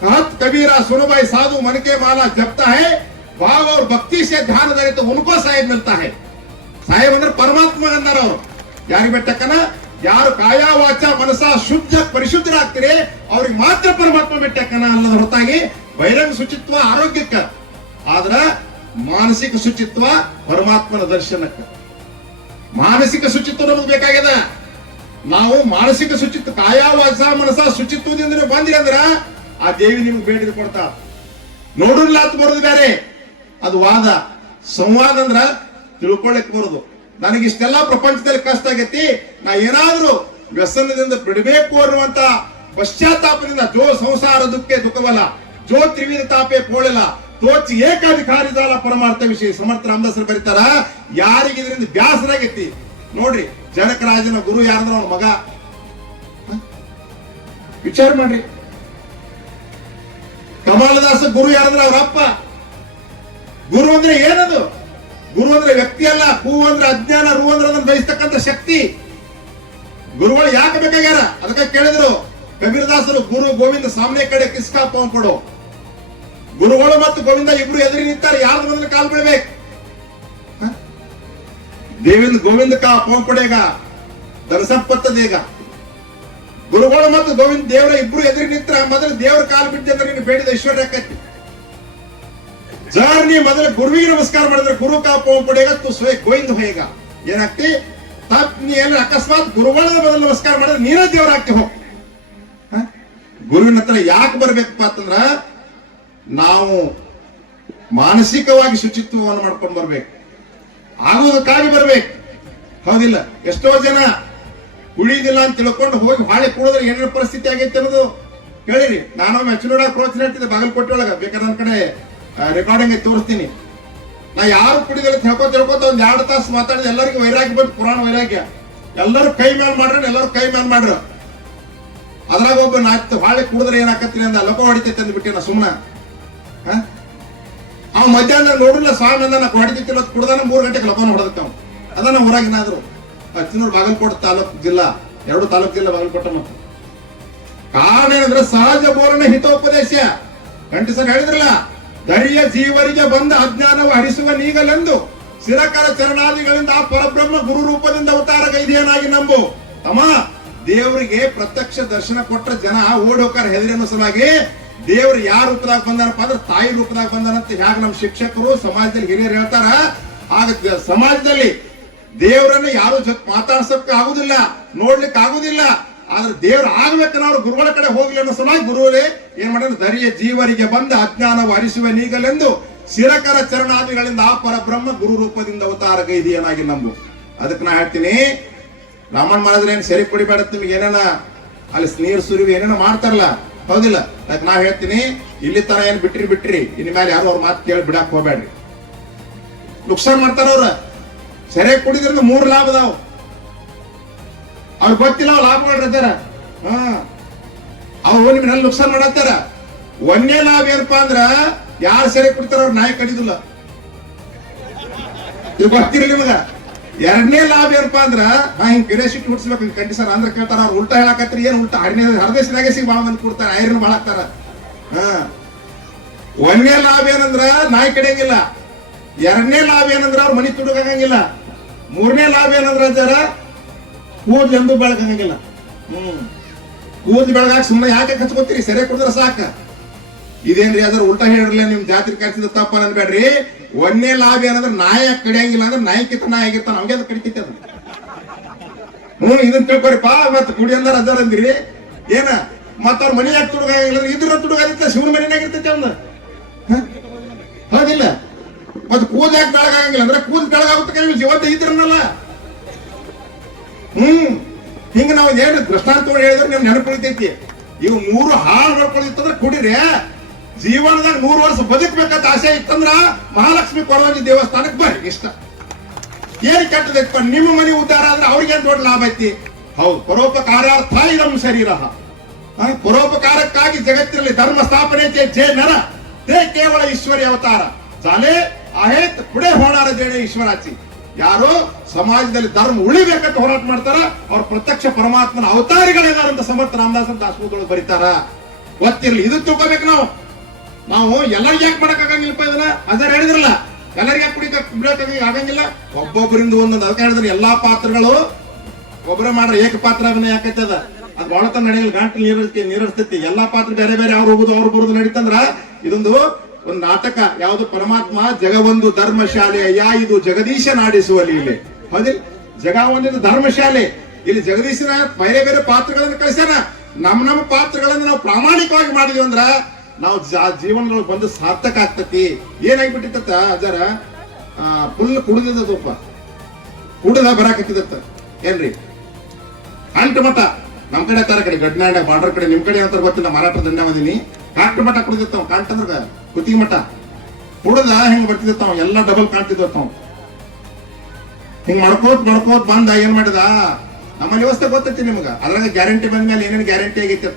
कहत कबीरा सुन भाई साधु मन के माला जपता है, भाव और भक्ति से ध्यान धरे तो उनको साहेब मिलता है. साहेब ಅಂದ್ರೆ ಪರಮಾತ್ಮ ಅಂದಾರ. ಅವ್ರು ಯಾರಿಗೆ ಬೆಟ್ಟಕ್ಕನ, ಯಾರು ಕಾಯ ವಾಚ ಮನಸ ಶುದ್ಧ ಪರಿಶುದ್ಧರಾಗ್ತೀರಿ ಅವ್ರಿಗೆ ಮಾತ್ರ ಪರಮಾತ್ಮ ಬೆಟ್ಟಕ್ಕನ. ಅಲ್ಲದ ಹೊರತಾಗಿ ಬಹಿರಂಗ ಶುಚಿತ್ವ ಆರೋಗ್ಯಕ್ಕ, ಆದ್ರ ಮಾನಸಿಕ ಶುಚಿತ್ವ ಪರಮಾತ್ಮನ ದರ್ಶನಕ್ಕ. ಮಾನಸಿಕ ಶುಚಿತ್ವ ನಮಗೆ ಬೇಕಾಗ್ಯದ. ನಾವು ಮಾನಸಿಕ ಶುಚಿತ್ವ ಕಾಯ ವಾಚ ಮನಸ ಶುಚಿತ್ವದಿಂದ ನೀವು ಬಂದಿರಿ ಅಂದ್ರ ಆ ದೇವಿ ನಿಮ್ಗೆ ಬೇಡಿದ ಕೊಡ್ತಾಳ. ನೋಡಿಲ್ಲ ಅಂತ ಬರೋದು ಬೇರೆ, ಅದು ವಾದ. ಸಂವಾದ ಅಂದ್ರ ತಿಳ್ಕೊಳ್ಳಕ್ ಬರೋದು. ನನಗಿಷ್ಟೆಲ್ಲ ಪ್ರಪಂಚದಲ್ಲಿ ಕಷ್ಟ ಆಗೈತಿ, ನಾ ಏನಾದ್ರೂ ವ್ಯಸನದಿಂದ ಬಿಡಬೇಕು ಅನ್ನುವಂತ ಪಶ್ಚಾತ್ತಾಪದಿಂದ ಜೋ ಸಂಸಾರ ದುಃಖೆ ದುಃಖವಲ್ಲ, ಜೋ ತ್ರಿವಿಧ ತಾಪೆ ಪೋಳಲ್ಲ, ತೋಚಿ ಏಕಾಧಿಕಾರಿ ಜಾಲ ಪರಮಾರ್ಥ ವಿಷಯ. ಸಮರ್ಥ ರಾಮದಾಸರು ಬರೀತಾರ, ಯಾರಿಗೆ ಇದರಿಂದ ಬ್ಯಾಸರಾಗೈತಿ ನೋಡ್ರಿ. ಜನಕರಾಜನ ಗುರು ಯಾರಂದ್ರ ಅವನ ಮಗ. ವಿಚಾರ ಮಾಡ್ರಿ. ಕಮಲದಾಸ ಗುರು ಯಾರಂದ್ರೆ ಅವ್ರ ಅಪ್ಪ. ಗುರು ಅಂದ್ರೆ ಏನದು? ಗುರು ಅಂದ್ರೆ ವ್ಯಕ್ತಿ ಅಲ್ಲ. ಹೂ ಅಂದ್ರೆ ಅಜ್ಞಾನ, ರೂ ಅಂದ್ರೆ ಅದನ್ನ ಬಯಸ್ತಕ್ಕಂಥ ಶಕ್ತಿ. ಗುರುಗಳು ಯಾಕೆ ಬೇಕಾಗ್ಯಾರ? ಅದಕ್ಕೆ ಕೇಳಿದ್ರು ಕಬೀರದಾಸರು, ಗುರು ಗೋವಿಂದ ಸಾಮನೆ ಕಡೆ ಕಿಸ್ಕಾ ಪಾವ್ ಕೊಡು. ಗುರುಗಳು ಮತ್ತು ಗೋವಿಂದ ಇಬ್ರು ಎದುರಿ ನಿಂತಾರೆ, ಯಾರ್ದು ಮೊದಲು ಕಾಲ್ ಬಿಡ್ಬೇಕು. ದೇವಿಂದ ಗೋವಿಂದ ಕಾ ಪಾವ್ ಪಡೆಗ ಧನ ಸಂಪತ್ತ ದೇಗ. ಗುರುಗಳು ಮತ್ತು ಗೋವಿಂದ ದೇವರ ಇಬ್ರು ಎದುರು ನಿಂತ್ರ ಮೊದಲು ದೇವರ ಕಾಲು ಬಿಟ್ಟು ಅಂದ್ರೆ ನೀನು ಬೇಡಿದ ಐಶ್ವರ್ಯ ಆಕೈತಿ. ಜರ್ ನೀ ಮೊದಲು ಗುರುವಿಗೆ ನಮಸ್ಕಾರ ಮಾಡಿದ್ರೆ ಗುರು ಕಾಪ ಪಡೆಗ ತು ಸ್ವಯ ಗೋವಿಂದ ಹೋಯಗ ಏನಾಗ್ತಿ ತಪ್ ನೀ ಏನಾರ ಅಕಸ್ಮಾತ್ ಗುರುಗಳ ಮೊದಲು ನಮಸ್ಕಾರ ಮಾಡಿದ್ರೆ ನೀನೇ ದೇವರಾಗ್ತಿ ಹೋಗ್. ಗುರುವಿನ ಹತ್ರ ಯಾಕೆ ಬರ್ಬೇಕಪ್ಪ ಅಂತಂದ್ರ ನಾವು ಮಾನಸಿಕವಾಗಿ ಶುಚಿತ್ವವನ್ನು ಮಾಡ್ಕೊಂಡು ಬರ್ಬೇಕು, ಆಗುವುದಕ್ಕಾಗಿ ಬರ್ಬೇಕು. ಹೌದಿಲ್ಲ? ಎಷ್ಟೋ ಜನ ಉಳಿದಿಲ್ಲ ಅಂತ ತಿಳ್ಕೊಂಡು ಹೋಗಿ ಹಾಳೆ ಕೂಡಿದ್ರೆ ಏನೇನು ಪರಿಸ್ಥಿತಿ ಆಗೈತೆ ಅನ್ನೋದು ಹೇಳಿರಿ. ನಾನೊಮ್ಮೆ ಅಚ್ಚುನೋಡ ಪ್ರೋತ್ಸಾಹ ಹೇಳ್ತಿದ್ದೆ ಬಾಗಲಕೋಟೆ ಒಳಗ, ಬೇಕಾದ್ರೆ ನನ್ನ ಕಡೆ ರೆಕಾರ್ಡಿಂಗ್ ತೋರಿಸ್ತೀನಿ. ನಾ ಯಾರು ಕುಡಿದಿಲ್ಲ ಹೇಳ್ಕೊತ ಒಂದ್ 2 ತಾಸು ಮಾತಾಡಿದ ಎಲ್ಲರಿಗೂ ವೈರಾಗ್ಯ ಬಂತು, ಪುರಾಣ ವೈರಾಗ್ಯ. ಎಲ್ಲರೂ ಕೈ ಮೇಲ್ ಮಾಡ್ರಿ, ಎಲ್ಲರೂ ಕೈ ಮೇಲ್ ಮಾಡ್ರು. ಅದ್ರಾಗ ಒಬ್ಬ ನಾಯ್ತು ಹಾಳೆ ಕುಡಿದ್ರೆ ಏನಾಕತ್ತೀನಿ ಅಂದ ಲೋಕ ಹೊಡಿತೈತೆ ಅಂದ್ಬಿಟ್ಟೆ ನಾ ಸುಮ್ಮನ. ಅವ್ ಮಧ್ಯಾಹ್ನ ನೋಡಿಲ್ಲ ಸ್ವಾಮಿ ಅಂದ ನಾ ಹೊಡಿತಿಲ್ಲ ಕುಡ್ದಾನ 3 ಗಂಟೆಗೆ ಲೋಕನ ಹೊಡೆದಕ್ಕ ಅವ್ ಅದನ್ನ ಊರಾಗಿನಾದ್ರು ಅಚ್ಚಿನೂರು ಬಾಗಲಕೋಟೆ ತಾಲೂಕು ಜಿಲ್ಲಾ, 2 ತಾಲೂಕು ಜಿಲ್ಲಾ ಬಾಗಲಕೋಟೆ. ಮತ್ತು ಕಾರಣ ಏನಂದ್ರೆ ಸಹಜ ಬೋಲನೆ ಹಿತೋಪದೇಶ. ಕಂಠಿಸನ್ ಹೇಳಿದ್ರಲ್ಲ, ದರಿಯ ಜೀವರಿಗೆ ಬಂದ ಅಜ್ಞಾನವು ಹರಿಸುವ ನೀಗಲೆಂದು ಸಿರಕರ ಚರಣಾದಿಗಳಿಂದ ಆ ಪರಬ್ರಹ್ಮ ಗುರು ರೂಪದಿಂದ ಅವತಾರ ಗೈದೇನಾಗಿ ನಂಬು. ತಮ್ಮ ದೇವರಿಗೆ ಪ್ರತ್ಯಕ್ಷ ದರ್ಶನ ಕೊಟ್ಟ ಜನ ಓಡ್ ಹೋಗ್ತಾರ ಹೆದರಿ ಅನ್ನೋ ಸಲುವಾಗಿ ದೇವ್ರು ಯಾರ ರೂಪದಾಗ ಬಂದಾರಪ್ಪ ಅಂದ್ರೆ ತಾಯಿ ರೂಪದಾಗ ಬಂದಾರಂತ ಹೇಗೆ ನಮ್ಮ ಶಿಕ್ಷಕರು ಸಮಾಜದಲ್ಲಿ ಹಿರಿಯರು ಹೇಳ್ತಾರ. ಆಗ ಸಮಾಜದಲ್ಲಿ ದೇವರನ್ನ ಯಾರು ಜೊತೆ ಮಾತಾಡ್ಸಕ್ ಆಗುದಿಲ್ಲ, ನೋಡ್ಲಿಕ್ಕೆ ಆಗುದಿಲ್ಲ. ಆದ್ರೆ ದೇವ್ರು ಆಗ್ಬೇಕು ನಾವು ಗುರುಗಳ ಕಡೆ ಹೋಗ್ಲಿ ಅನ್ನೋ ಸಲುವಾಗಿ ಗುರುವೇ ಏನ್ ಮಾಡಿದ್ರೆ ದರಿಯ ಜೀವರಿಗೆ ಬಂದ ಅಜ್ಞಾನವು ಹರಿಸುವ ನೀಗಲೆಂದು ಶಿರಕರ ಚರಣಾದಿಗಳಿಂದ ಆ ಪರಬ್ರಹ್ಮ ಗುರು ರೂಪದಿಂದ ಅವತಾರ ಗೈದಿಯನಾಗಿ ನಂಬು. ಅದಕ್ಕೆ ನಾ ಹೇಳ್ತೀನಿ, ರಾಮಣ್ಣ ಮಾಡಿದ್ರೆ ಏನ್ ಸರಿ ಕುಡಿಬೇಡ, ನಿಮ್ಗೆ ಏನೇನ ಅಲ್ಲಿ ನೀರು ಸುರಿವಿ ಏನೇನೋ ಮಾಡ್ತಾರಲ್ಲ, ಹೌದಿಲ್ಲ? ಅದಕ್ಕೆ ನಾ ಹೇಳ್ತೀನಿ, ಇಲ್ಲಿ ತರ ಏನ್ ಬಿಟ್ರಿ ಇನ್ ಮೇಲೆ ಯಾರು ಅವ್ರ ಮಾತು ಕೇಳಿ ಬಿಡಾಕ್ ಹೋಗ್ಬೇಡ್ರಿ. ನುಕ್ಸಾನ್ ಮಾಡ್ತಾರ ಅವ್ರ. ಸರಿಯಾಗಿ ಕುಡಿದ್ರಿಂದ 3 ಲಾಭ ಅದಾವ, ಅವ್ರಿಗೆ ಗೊತ್ತಿಲ್ಲ ಅವ್ ಲಾಭ ಮಾಡಿರ್ತಾರ. ಅವು ನಿಮ್ನಲ್ಲಿ ನುಕ್ಸಾನ್ ಮಾಡತ್ತಾರ. 1ನೇ ಲಾಭ ಏನಪ್ಪ ಅಂದ್ರ ಯಾರು ಸರಿ ಕುಡಿತಾರ ಅವ್ರ ನಾಯಿ ಕಡಿದಿಲ್ಲ, ಇದು ಗೊತ್ತಿರಲಿ ನಿಮಗ. 2ನೇ ಲಾಭ ಏನಪ್ಪಾ ಅಂದ್ರ ಹಿಂಗ್ ಕ್ಯೂರಿಯಾಸಿಟಿ ಹುಡ್ಸ್ಬೇಕು. ಕಂಡಿಸನ್ ಅಂದ್ರೆ ಕೇಳ್ತಾರ, ಅವ್ರು ಉಲ್ಟಾ ಹೇಳಕತ್ರಿ ಏನ್ ಉಲ್ಟಾ ಹರದೇಶನಾಗೆ ಸಿಗ್ ಬಾಳ ಮಂದಿ ಕೊಡ್ತಾರ, ಐರನ್ ಬಾಳ ಹಾಕ್ತಾರ. 1ನೇ ಲಾಭ ಏನಂದ್ರ ನಾಯಿ ಕಡಿಯಂಗಿಲ್ಲ. 2ನೇ ಲಾಭ ಏನಂದ್ರ ಅವ್ರ ಮನಿ ತುಡುಗಂಗಿಲ್ಲ. 3ನೇ ಲಾಭ ಏನಂದ್ರ ಜರ ಕೂದ್ಲು ಎಂದು ಬೆಳಗಂಗಿಲ್ಲ. ಕೂದ್ಲು ಬೆಳಗಾಕ ಸುಮ್ಮನೆ ಯಾಕೆ ಹಚ್ಕೋತೀರಿ, ಸರಿಯಾಗಿ ಕುಡಿದ್ರೆ ಸಾಕ. ಇದೇನ್ರಿ ಅದ್ರ ಉಲ್ಟಾ ಹೇಳಿರ್ಲಿ, ನಿಮ್ ಜಾತ್ರೆ ಕರ್ಸಿದ ತಪ್ಪ ಅನ್ಬೇಡ್ರಿ. 1ನೇ ಲಾಭ ಏನಂದ್ರೆ ನಾಯಿ ಕಡಿಯಂಗಿಲ್ಲ ಅಂದ್ರೆ ನಾಯಿ ಕಿತ್ತ ನಾಯಿ ಆಗಿರ್ತಾನ, ಅವಾಗ ಅದು ಕಡಿತೈತಿ ಅದು. ಇದನ್ನ ತಿಳ್ಕೊರಿಪ್ಪ. ಮತ್ ಕುಡಿ ಅಂದಾರ ಅದಾರ ಅಂದಿರಿ ಏನ, ಮತ್ತ ಅವ್ರ ಮನಿ ಯಾಕೆ ತುಡುಗಾಗಿಲ್ಲ, ಇದ್ರ ತುಡುಗಾಗಿರ್ತ ಶಿವನ ಮನೆಯಾಗಿರ್ತೈತಿ ಅವ್ನ, ಹೌದಿಲ್ಲ? ಮತ್ ಕೂದ್ ಯಾಕೆ ಬೆಳಗಾಗಿಲ್ಲ ಅಂದ್ರೆ ಕೂದ್ ಬೆಳಗಾಗುತ್ತೆ ಜೀವಂತ ಇದ್ರನ್ನಲ್ಲ. ಹಿಂಗ ನಾವು ಏನು ದೃಷ್ಟಾಂತ ಹೇಳಿದ್ರೆ ನಿಮ್ ನೆನಪುಳಿತೈತಿ. ಇವು 3 ಹಾಳು ಮಾಡ್ಕೊಳ್ಳಿತ್ತಂದ್ರೆ ಕುಡಿರಿ. ಜೀವನದಾಗ 100 ವರ್ಷ ಬದುಕಬೇಕಂತ ಆಸೆ ಇತ್ತಂದ್ರ ಮಹಾಲಕ್ಷ್ಮಿ ಕೊರವಂಜಿ ದೇವಸ್ಥಾನಕ್ಕೆ ಬರ್ರಿ. ಇಷ್ಟ ಏನ್ ಕೆಟ್ಟದೈತಪ್ಪ, ನಿಮ್ಮ ಮನೆ ಉದ್ಧಾರ ಆದ್ರೆ ಅವ್ರಿಗೇನ್ ದೊಡ್ಡ ಲಾಭ ಐತಿ. ಹೌದು, ಪರೋಪಕಾರಾರ್ಥ ಇದಂ ಶರೀರ. ಪರೋಪಕಾರಕ್ಕಾಗಿ ಜಗತ್ತಿನಲ್ಲಿ ಧರ್ಮ ಸ್ಥಾಪನೆ ಜೇ ನರ ತೇ ಕೇವಲ ಈಶ್ವರಿ ಅವತಾರ ಚಾಲೆ ಆಹೇತ್ ಪುಡೆ ಹೋಣಾರ ದೇಣೆ ಈಶ್ವರಾಚಿ. ಯಾರು ಸಮಾಜದಲ್ಲಿ ಧರ್ಮ ಉಳಿಬೇಕಂತ ಹೋರಾಟ ಮಾಡ್ತಾರ ಅವ್ರ ಪ್ರತ್ಯಕ್ಷ ಪರಮಾತ್ಮನ ಅವತಾರಿಗಳಿದಾರಂತ ಸಮರ್ಥ ರಾಮದಾಸ ದಾಸಮೂಲದೊಳಗೆ ಬರೀತಾರ. ಗೊತ್ತಿರ್ಲಿ, ಇದು ತಿಳ್ಕೊಬೇಕು. ನಾವು ಎಲ್ಲರಿಗೆ ಯಾಕೆ ಮಾಡಕ್ ಆಗಂಗಿಲ್ಲಪ್ಪ ಇದನ್ನ, ಅದರ ಹೇಳಿದ್ರಲ್ಲ, ಎಲ್ಲರಿಗೆ ಯಾಕೆ ಕುಡಿಯಕ್ ಆಗಂಗಿಲ್ಲ. ಒಬ್ಬೊಬ್ಬರಿಂದ ಒಂದೊಂದು. ಅದಕ್ಕೆ ಹೇಳಿದ್ರೆ ಎಲ್ಲಾ ಪಾತ್ರಗಳು ಒಬ್ಬರೇ ಮಾಡ್ರೆ ಏಕ ಪಾತ್ರ ಅಭಿನಯ ಯಾಕೈತದ, ಅದು ಬಹಳ ತನ ನಡೆಯಲ್ಲ, ಗಂಟು ನೀರಿಸ್ತೈತಿ. ಎಲ್ಲಾ ಪಾತ್ರ ಬೇರೆ ಬೇರೆ ಅವ್ರು ಹೋಗುದು ಅವ್ರು ಬರುದು ನಡೀತಂದ್ರ ಇದೊಂದು ನಾಟಕ. ಯಾವುದು? ಪರಮಾತ್ಮ ಜಗವೊಂದು ಧರ್ಮಶಾಲೆ ಯಾ ಇದು ಜಗದೀಶ ನಾಡಿಸುವ ಲೀಲೆ. ಹೌದಿಲ್ಲ? ಜಗ ಒಂದಿದ್ದು ಧರ್ಮಶಾಲೆ. ಇಲ್ಲಿ ಜಗದೀಶನ ಬೇರೆ ಬೇರೆ ಪಾತ್ರಗಳನ್ನು ಕಳಿಸ್ಯಾನ. ನಮ್ಮ ಪಾತ್ರಗಳನ್ನ ನಾವು ಪ್ರಾಮಾಣಿಕವಾಗಿ ಮಾಡಿದ್ವಿ ಅಂದ್ರ ನಾವು ಜೀವನದೊಳಗೆ ಬಂದು ಸಾರ್ಥಕ ಆಗ್ತತಿ. ಏನಾಗ್ಬಿಟ್ಟಿತ್ತ ಅಜರ ಫುಲ್ ಕುಡಿದಪ್ಪ, ಕುಡಿದ ಬರಾಕತ್ತಿದತ್ತ ಏನ್ರಿ ಅಂಟು ಮಠ. ನಮ್ ಕಡೆ ತರ ಕಡೆ ಗಡ್ನಾಡ ಬಾರ್ಡರ್ ಕಡೆ, ನಿಮ್ ಕಡೆ ಅಂತ ಗೊತ್ತಿಲ್ಲ, ಮರಾಠ ದಂಡ ಬಂದಿನಿ. ಕಾಂಟ ಮಠ ಕುಡಿದಿರ್ತಾವ, ಕಾಂಟ ಅಂದ್ರ ಕುತ್ತಿಗೆ ಮಠ. ಕುಡ್ದ ಹಿಂಗ್ ಬರ್ತಿರ್ತಾವ, ಎಲ್ಲ ಡಬಲ್ ಕಾಣ್ತಿದ್ತಾವ. ಹಿಂಗ್ ಮಾಡ್ಕೋತ್ ಬಂದ ಏನ್ ಮಾಡಿದ, ನಮ್ಮಲ್ಲಿ ವ್ಯವಸ್ಥೆ ಗೊತ್ತೈತಿ ನಿಮ್ಗ. ಅದ್ರಾಗ ಗ್ಯಾರಂಟಿ ಬಂದ ಮೇಲೆ ಏನೇನು ಗ್ಯಾರಂಟಿ ಆಗೈತಿ.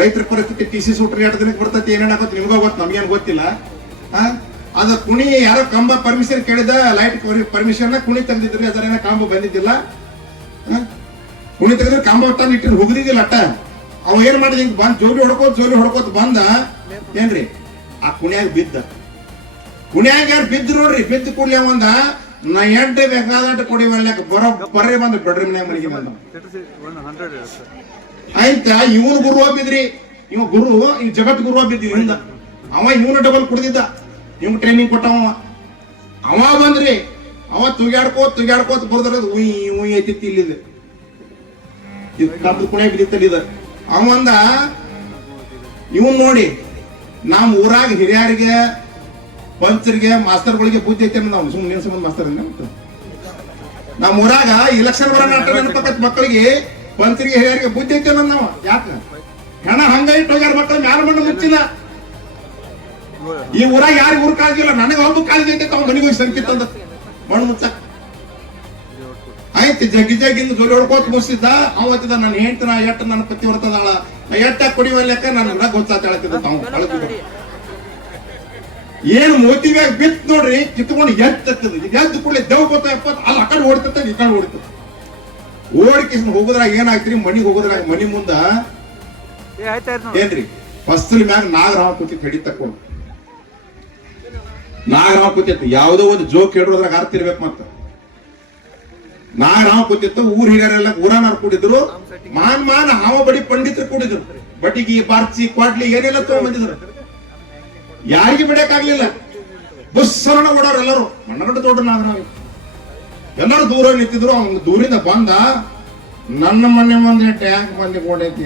ರೈತರ ಪರಿಸ್ಥಿತಿ TC ಸೂಟ್ರಿ 2 ದಿನಕ್ಕೆ ಬರ್ತೈತಿ, ಏನೇನ್ ಆಗುತ್ತೆ ನಿಮ್ಗ ಗೊತ್ತು, ನಮ್ಗೇನ್ ಗೊತ್ತಿಲ್ಲ. ಅದ ಕುಣಿ ಯಾರೋ ಕಂಬ ಪರ್ಮಿಷನ್ ಕೇಳಿದ, ಲೈಟ್ ಪರ್ಮಿಷನ್ ಕುಣಿ ತೆಗ್ದಿದ್ರಿ, ಅದರ ಕಂಬ ಬಂದಿದ್ದಿಲ್ಲ. ಕುಣಿ ತೆಗೆದ್ರೆ ಕಂಬ ತಂದು ಇಟ್ಟಿರ್ ಹೋಗುದಿದ್ದಿಲ್ಲ ಅಟ್ಟ. ಅವ ಏನ್ ಮಾಡಿದ, ಹಿಂಗ್ ಬಂದ್ ಜೋಲಿ ಹೊಡ್ಕೋತ ಬಂದ ಏನ್ರಿ ಆ ಕುಣಿಯಾಗ ಬಿದ್ದ. ಕುಣಿಯಾಗ ಯಾರು ಬಿದ್ದು ನೋಡ್ರಿ, ಬಿದ್ದು ಕೂಡ್ಲಿ ಒಂದ ನಾ 8 ಬೇಕಾದಟ್ಟು ಕುಡಿ ಮಾಡ್ಲಾಕ ಬರೋಬ್ಬರೇ ಬಂದ್ ಬೆಡ್ರೂಮ್ ಮನೆಗೆ ಬಂದ. ಆಯ್ತ ಇವನು ಗುರುವ ಬಿದ್ರಿ, ಇವ ಗುರು ಈ ಜಗತ್ ಗುರುವ ಬಿದ್ದಿ. ಅವ ಇವನು ಡಬಲ್ ಕುಡಿದಿದ್ದ. ನಿಮ್ಗೆ ಟ್ರೈನಿಂಗ್ ಕೊಟ್ಟವ ಅವ ಬಂದ್ರಿ, ಅವ ತುಗ್ಯಾಡ್ಕೋತ ಬರ್ದ್ರ ಉಯ್ ಐತಿತ್ತು ಇಲ್ಲಿದೆ ಕಬ್ಬು ಕುಣೆ ಬಿದ್ದಿತ್ತಲ್ಲಿ ಇದ. ಅವಂದ ಇವನ್ ನೋಡಿ ನಮ್ಮ ಊರಾಗ ಹಿರಿಯರಿಗೆ ಪಂಚರಿಗೆ ಮಾಸ್ತರ್ಗಳಿಗೆ ಬುದ್ಧಿ ಐತೆ ನಾವು ಸುಮ್ಮನೆ ಸಂಬಂಧ ಮಾಸ್ತರ್ ನಮ್ಮ ಊರಾಗ ಇಲೆಕ್ಷನ್ ಬರೋ ನಾಟಕ ನೆನಪಕ್ಕ ಮಕ್ಕಳಿಗೆ ಪಂಚರಿಗೆ ಹಿರಿಯರಿಗೆ ಬುದ್ಧಿ ಐತೆ ನಾವು. ಯಾಕ ಹೆಣ ಹಂಗ ಇಟ್ಟು ಹೋಗ್ಯಾರ ಮಕ್ಕಳ ಮ್ಯಾಲ ಮಣ್ಣು ಮುಚ್ಚಿನ. ಈ ಊರಾಗ ಯಾರಿಗ ಊರ್ ಕಾಳಜಿ ಇಲ್ಲ, ನನಗೆ ಒಬ್ಬ ಕಾಳಜಿ ಐತೆ ಅವ್ನ ಮನೆಗೆ ಹೋಗಿ ಸಂಕಿತ್ತಂದ ಮಣ್ಣು ಮುಚ್ಚಕ್ ಆಯ್ತು. ಜಗ್ಗಿಂದ ಜೋಲಿ ಹೊಡ್ಕೋತ ಮುಗಿಸಿದ್ದ ಅವತ್ತಿದ ನನ್ನ ಹೆಂಡ್ತಿನ ಎಟ್ಟು ನನ್ನ ಪತಿ ಬರ್ತದಾಳ ಎಟ್ಟ ಕುಡಿಯುವ ಲೆಕ್ಕ ನನ್ನ ಗೊತ್ತಾತ ಹೇಳ್ತಿದ್ದ ತಾವು. ಏನು ಮೋತಿ ಬ್ಯಾಗ ಬಿತ್ ನೋಡ್ರಿ ಕಿತ್ಕೊಂಡು ಎದ್ದು ಕೂಡಲೇ ದೇವ್ ಗೊತ್ತ ಅಲ್ಲಿ ಆ ಕಡೆ ಓಡ್ತತ್ತ ಈ ಕಡೆ ಓಡ್ತದ. ಓಡಿಕಿಸ್ ಹೋಗೋದ್ರಾಗ ಏನಾಗ್ತಿರಿ, ಮನಿಗೆ ಹೋಗೋದ್ರಾಗ ಮನಿ ಮುಂದ ಏನ್ರಿ ಫಸ್ಲ್ ಮ್ಯಾಗ ನಾಗರಾಮ ಕೂತಿತ್ತು ಹಿಡಿ ತಕ್ಕೊಂಡು. ನಾಗರಾಮ ಕೂತಿತ್ತು, ಯಾವುದೋ ಒಂದು ಜೋಕ್ ಹೇಳೋದ್ರಾಗ ಅರ್ಥ ಇರ್ಬೇಕು. ಮತ್ತ ನಾಗರಾಮ ಕೂತಿತ್ತು, ಊರ್ ಹಿರಿಯರೆಲ್ಲ ಊರಾನಾರ್ ಕೂಡಿದ್ರು, ಮಾನ್ ಹಾವ ಬಡಿ ಪಂಡಿತರು ಕೂಡಿದ್ರು, ಬಟಿಗಿ ಬಾರ್ಚಿ ಕ್ವಾಡ್ಲಿ ಏನೆಲ್ಲ ತಗೊಂಡ್ಬಂದಿದ್ರು. ಯಾರಿಗೆ ಬಿಡಕ್ಕಾಗ್ಲಿಲ್ಲ, ಬಸ್ಸರಣ ಓಡೋರು ಎಲ್ಲರೂ ಮಣ್ಣಗಡ್ಡ ತೋಟ ನಾಗರಾಮ ಎಲ್ಲರೂ ದೂರ ನಿಂತಿದ್ರು. ಅವ್ನ ದೂರಿಂದ ಬಂದ ನನ್ನ ಮನೆ ಮುಂದೆ ಟ್ಯಾಂಕ್ ಬಂದಿ ಕೊಂಡೈತಿ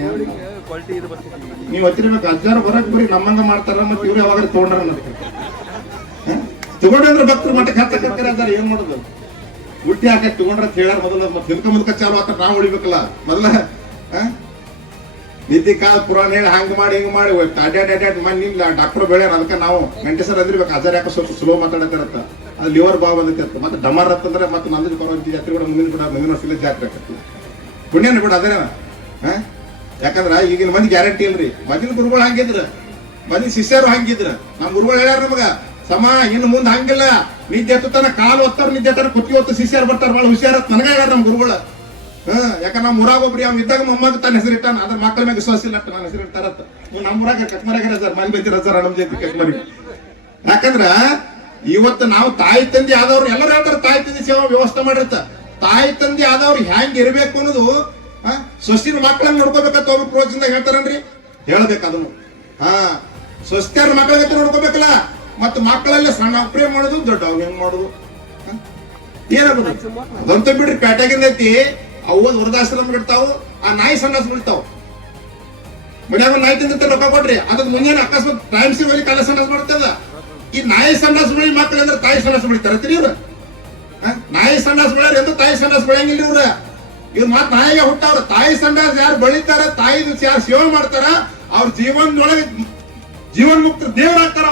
ನೀವ್ ಹತ್ತಿರ್ಬೇಕು. ಅಜ್ಜಾರು ಬರಕ್ ಬರೀ ನಮ್ಮಂಗ ಮಾಡ್ತಾರ, ಮತ್ತೆ ಇವ್ರು ಯಾವಾಗ ತಗೊಂಡ್ರ ತಗೊಂಡ್ರೆ ಭಕ್ತರು ಮಟ್ಟಕ್ಕೆ ಹತ್ತಕ್ಕಾರೆ ಅದಾರ. ಏನ್ ಮಾಡುದು, ಗುಟ್ಟಿ ಹಾಕಿ ತಗೊಂಡ್ರ ಹೇಳಾರ ಮೊದಲ ಮುದ್ಕ ಚಾಲು ಆತ ನಾವು ಉಳಿಬೇಕಲ್ಲ ಮೊದಲ. ನಿದ್ದಿ ಕಾಲ ಪುರಾಣ ಹೇಳಿ ಹಂಗ ಮಾಡಿ ಹಿಂಗ್ ಮಾಡಿ ಅಡ್ಯಾಡ್ ಮಣ್ಣಿಲ್ಲ ಡಾಕ್ಟರ್ ಬೆಳ್ಯಾರ. ಅದಕ್ಕೆ ನಾವು ಗಂಟೆ ಸರ್ ಅಂದಿರ್ಬೇಕು, ಅಜಾರ್ ಯಾಕೆ ಸ್ವಲ್ಪ ಸ್ಲೋ ಮಾತಾಡತ್ತಿರತ್ತ, ಅದು ಲಿವರ್ ಬಾವ್ ಬಂದಿತ್ತು. ಮತ್ತೆ ಡಮಾರ್ ಅಂತಂದ್ರೆ ಮತ್ತೆ ನಂದಿನ ಬರುವಂತ ಜಾತ್ರೆ ಕೂಡ ಮುಂದಿನ ವರ್ಷ ಜಾತ್ರೆ ಆಕತಿ ಪುಣ್ಯನ ಬಿಡ ಅದೇನ. ಯಾಕಂದ್ರ ಈಗಿನ ಮಂದಿ ಗ್ಯಾರಂಟಿ ಇಲ್ರಿ. ಮೊದಲಿನ ಗುರುಗಳು ಹಂಗಿದ್ರ, ಮೊದಲಿನ ಶಿಷ್ಯರು ಹಂಗಿದ್ರ. ನಮ್ ಗುರುಗಳು ಹೇಳ್ಯಾರ ನಮಗ ಸಮ ಇನ್ನು ಮುಂದೆ ಹಂಗಿಲ್ಲ, ನಿದ್ದೆ ಎತ್ತನ ಕಾಲು ಒತ್ತಾರ, ನಿದ್ದೆ ಎತ್ತಾರ ಕುತ್ತಿ ಹೊತ್ತು ಶಿಷ್ಯರು ಬರ್ತಾರ, ಬಹಳ ಹುಷಾರ ನನಗ ಹೇಳ್ಯಾರ ನಮ್ ಗುರುಗಳು. ಯಾಕಂದ್ರೆ ನಮ್ಮ ಊರಾಗ ಒಬ್ರಿ ಅವ್ನ ಇದ್ದಾಗ ಮೊಮ್ಮಗ ತನ್ನ ಹೆಸರಿಟ್ಟಾನ, ಅದ್ರ ಮಕ್ಕಳ ಮ್ಯಾಗ ವಿಶ್ವಾಸ ಇಲ್ಲ ನನ್ನ ಹೆಸರು ಇರ್ತಾರತ್ತ. ನಮ್ಮ ಊರಾಗ ಕಟ್ಮರಾಗ ಸರ್ ಮನೆ ಬಂದಿರ ಸರ್ ನಮ್ ಜೊತೆ ಕಟ್ಮರಿಗೆ. ಯಾಕಂದ್ರ ಇವತ್ತು ನಾವು ತಾಯಿ ತಂದೆ ಆದವ್ರು ಎಲ್ಲರೂ ಹೇಳ್ತಾರ ತಾಯಿ ತಂದೆ ಸೇವಾ ವ್ಯವಸ್ಥೆ ಮಾಡಿರ್ತ. ತಾಯಿ ತಂದೆ ಆದವ್ರು ಹೆಂಗ್ ಇರ್ಬೇಕು ಅನ್ನೋದು ಸ್ವಸ್ತಿನ ಮಕ್ಕಳನ್ನ ನೋಡ್ಕೋಬೇಕಂತ ಒಬ್ಬ ಪ್ರೋತ್ಸಾಹದಾಗ ಹೇಳ್ತಾರನ್ರಿ, ಹೇಳ್ಬೇಕು ಅದನ್ನು. ಸ್ವಸ್ಥರ ಮಕ್ಕಳ ಜೊತೆ ನೋಡ್ಕೋಬೇಕಲ್ಲ. ಮತ್ತ ಮಕ್ಕಳಲ್ಲೇ ಸಣ್ಣ ಪ್ರೇಮ್ ಮಾಡೋದು, ದೊಡ್ಡ ಹೆಂಗ್ ಮಾಡೋದು ಏನಾಗೋದು ಅದಂತ ಬಿಡ್ರಿ. ಪೇಟೆಗಿಂದ ಐತಿ ಅವದ್ ವೃದ್ಧಾಶ್ರಮ ಇಡ್ತಾವು, ಆ ನಾಯಿ ಸಂಡಾಸ್ ಬಿಡ್ತಾವ. ಮನ್ಯಾಗ ನಾಯಿ ತಿಂದ ರೊಕ್ಕ ಕೊಡ್ರಿ, ಅದ್ ಮುಂಜಾನೆ ಅಕಸ್ಮಾತ್ ಟೈಮ್ ಸಿ ಬಳಿ ಕಾಲ ಸಂಡಾಸ್ ಮಾಡ್ತದ. ಈ ನಾಯಿ ಸಂಡಾಸ್ ಬಳಿ ಮಕ್ಕಳು ಅಂದ್ರೆ ತಾಯಿ ಸಂಡಾಸ್ ಬೆಳಿತಾರತ್ರಿ ಇವ್ರ. ನಾಯಿ ಸಂಡಾಸ್ ಬೆಳ್ಯಾರ ಎಂದು ತಾಯಿ ಸಂಡಾಸ್ ಬೆಳೆಯಂಗಿಲ್ಲ ಇವ್ರ. ಇವ್ರು ಮಾತ್ ನಾಯಿಗೆ ಹುಟ್ಟವ್ರ. ತಾಯಿ ಸಂಡಾಸ್ ಯಾರು ಬೆಳಿತಾರ, ತಾಯಿದು ಯಾರು ಸೇವೆ ಮಾಡ್ತಾರ, ಅವ್ರ ಜೀವನದೊಳಗೆ ಜೀವನ್ ಮುಕ್ತ ದೇವರಾಗ್ತಾರ.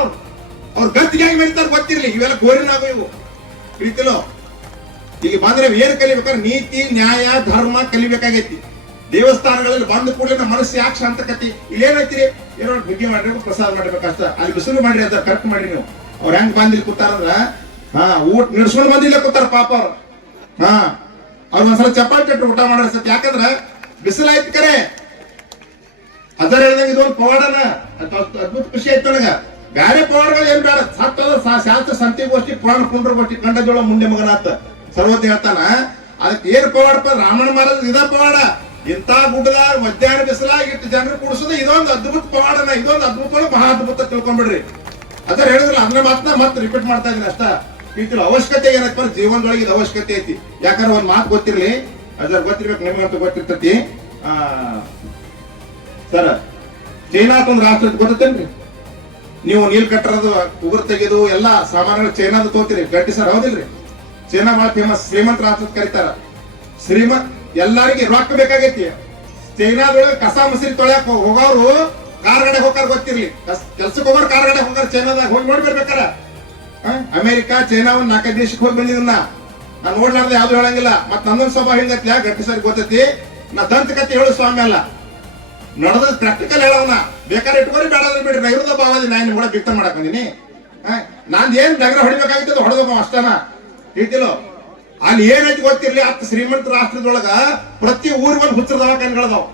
ಅವ್ರ ಗತ್ತಿಗಾಗಿ ಬೆಳಿತಾರ ಗೊತ್ತಿರ್ಲಿ. ಇವೆಲ್ಲ ಗೋರಿನಾಗೋ ಇವು ಪ್ರೀತಿಲೋ. ಇಲ್ಲಿ ಬಂದ್ರೆ ಏನ್ ಕಲಿಬೇಕಾದ್ರೆ ನೀತಿ ನ್ಯಾಯ ಧರ್ಮ ಕಲಿಬೇಕಾಗೈತಿ. ದೇವಸ್ಥಾನಗಳಲ್ಲಿ ಬಂದ ಕೂಡಲೇ ನಮ್ಮ ಮನಸ್ಸು ಯಾಕೆ ಶಾಂತಕತಿ. ಇಲ್ಲೇನೈತಿರಿ, ಏನೋ ಬುದ್ಧಿ ಮಾಡ್ಬೇಕು, ಪ್ರಸಾದ ಮಾಡ್ಬೇಕಷ್ಟ, ಅಲ್ಲಿ ಬಿಸಿಲು ಮಾಡ್ರಿ, ಅದ ಕರೆಕ್ಟ್ ಮಾಡ್ರಿ ನೀವು. ಅವ್ರ ಹೆಂಗ್ ಬಂದಿಲ್ ಕೂತಾರಂದ್ರ ಊಟ ನಿಡ್ಸ್ಕೊಂಡ್ ಬಂದಿಲ್ಲ ಕೂತಾರ ಪಾಪ ಅವ್ರು. ಅವ್ರ ಒಂದ್ಸಲ ಚಪಾತಿ ಇಟ್ಟು ಊಟ ಮಾಡ್ರ ಸತ್. ಯಾಕಂದ್ರ ಬಿಸಿಲಾಯ್ತು ಕರೆ. ಅದರ ಹೇಳ್ದಂಗ ಇದೊಂದು ಪವಾಡನ ಅದ್ಭುತ ಖುಷಿ ಆಯ್ತು ನನಗ. ಬ್ಯಾರೆ ಪವಾಡಗಳು ಏನ್ ಬೇಡ, ಸತ್ತದ ಶಾಸ್ತ್ರ ಸಂತಿಗೋಷ್ಠಿ ಪುರಾಣ ಪುಂಡ್ರಗೋಷ್ಠಿ ಕಂಡಜೋಳ ಮುಂಡೆ ಮಗನಾತ ಸರ್ವಜ್ಞ ಹೇಳ್ತಾನ. ಅದಕ್ಕೆ ಏನ್ ಪವಾಡಪ್ಪ, ರಾಮಣ್ಣ ಮಹಾರಾಜ್ ಇದ ಪವಾಡ. ಇಂತ ಗುಡ್ಡದಾಗ ಮಧ್ಯಾಹ್ನ ಬಿಸಿಲಾಗಿ ಇಟ್ಟು ಜನರು ಕುಡಿಸೋದು ಇದೊಂದು ಅದ್ಭುತ ಪವಾಡನ. ಇದೊಂದು ಅದ್ಭುತ ಮಹಾ ಅದ್ಭುತ ತಿಳ್ಕೊಂಡ್ಬಿಡ್ರಿ. ಅದರ ಹೇಳಿದ್ರಲ್ಲ ಅದನ್ನ ಮಾತನ್ನ ಮತ್ತೆ ರಿಪೀಟ್ ಮಾಡ್ತಾ ಇದೀನಿ ಅಷ್ಟ. ಇದ್ರ ಅವಶ್ಯಕತೆ ಏನಪ್ಪ, ಜೀವನದೊಳಗೆ ಇದು ಅವಶ್ಯಕತೆ ಐತಿ. ಯಾಕಂದ್ರೆ ಒಂದ್ ಮಾತು ಗೊತ್ತಿರ್ಲಿ, ಅದ್ರ ಗೊತ್ತಿರ್ಬೇಕು, ನಿಮ್ಗಂತೂ ಗೊತ್ತಿರ್ತತಿ. ಸರ್ ಚೈನಾತ್ ಒಂದು ರಾಷ್ಟ್ರ ಗೊತ್ತೇನ್ರಿ ನೀವು? ನೀಲ್ ಕಟ್ಟರದು ಉಗುರು ತೆಗೆದು ಎಲ್ಲಾ ಸಾಮಾನುಗಳು ಚೈನಾದ ತೋತಿರಿ ಗಟ್ಟಿ ಸರ್, ಹೌದಿಲ್ರಿ? ಚೈನಾ ಬಹಳ ಫೇಮಸ್, ಶ್ರೀಮಂತ ರಾಷ್ಟ್ರ ಕರೀತಾರ. ಎಲ್ಲರಿಗೆ ರೊಕ್ಕ ಬೇಕಾಗೈತಿ. ಚೈನಾದೊಳಗೆ ಕಸ ಮಸರಿ ತೊಳ್ಯಾಕ ಹೋಗೋರು ಕಾರ್ ಗಾಡಿ ಹೋಗಾರ ಗೊತ್ತಿರ್ಲಿ. ಕೆಲ್ಸಕ್ಕೆ ಹೋಗೋರು ಕಾರ್ ಗಾಡಿ ಹೋಗಾರ ಚೈನಾದಾಗ ಹೋಗಿ ನೋಡಿ ಬರ್ಬೇಕಾರ. ಅಮೆರಿಕಾ ಚೈನಾ ಒಂದ್ 4 ದೇಶಕ್ಕೆ ಹೋಗಿ ಬಂದಿದ್ದ ನಾನು ನೋಡ್ಲಾರ್ದೆ ಯಾವ್ದು ಹೇಳಂಗಿಲ್ಲ. ಮತ್ ನಂದೊಂದ್ ಸ್ವಭಾವ ಹಿಂಗತ್ಲ ಗಟ್ಟಿ ಸರಿ ಗೊತ್ತೈತಿ. ನಾ ದಂತ ಕತೆ ಹೇಳು ಸ್ವಾಮಿ ಅಲ್ಲ, ನಡೆದ ಪ್ರಾಕ್ಟಿಕಲ್ ಹೇಳವನ. ಬೇಕಾದ್ರೆ ಇಟ್ಕೊರಿ, ಬೇಡಾದ್ರೆ ಬಿಡ್ರಿ. ನಾ ಇರೋದ ಬಾವಾದಿ ನಾನು ಕೂಡ ಬಿಕ್ತ ಮಾಡಕ್ ಬಂದಿನಿ. ನಾನ್ ಏನ್ ಡಗರ ಹೊಡಿಬೇಕಾಗಿತ್ತು ಹೊಡೆದ ಅಷ್ಟನ ತಿಳಿತಿಲೋ. ಅಲ್ಲಿ ಏನೈತಿ ಗೊತ್ತಿರ್ಲಿ, ಹತ್ತು ಶ್ರೀಮಂತ ರಾಷ್ಟ್ರದೊಳಗ ಪ್ರತಿ ಊರಿಗೆ ಒಂದು ಹುಚ್ಚರ ದವಾಖಾನೆಗಳದಾವ್.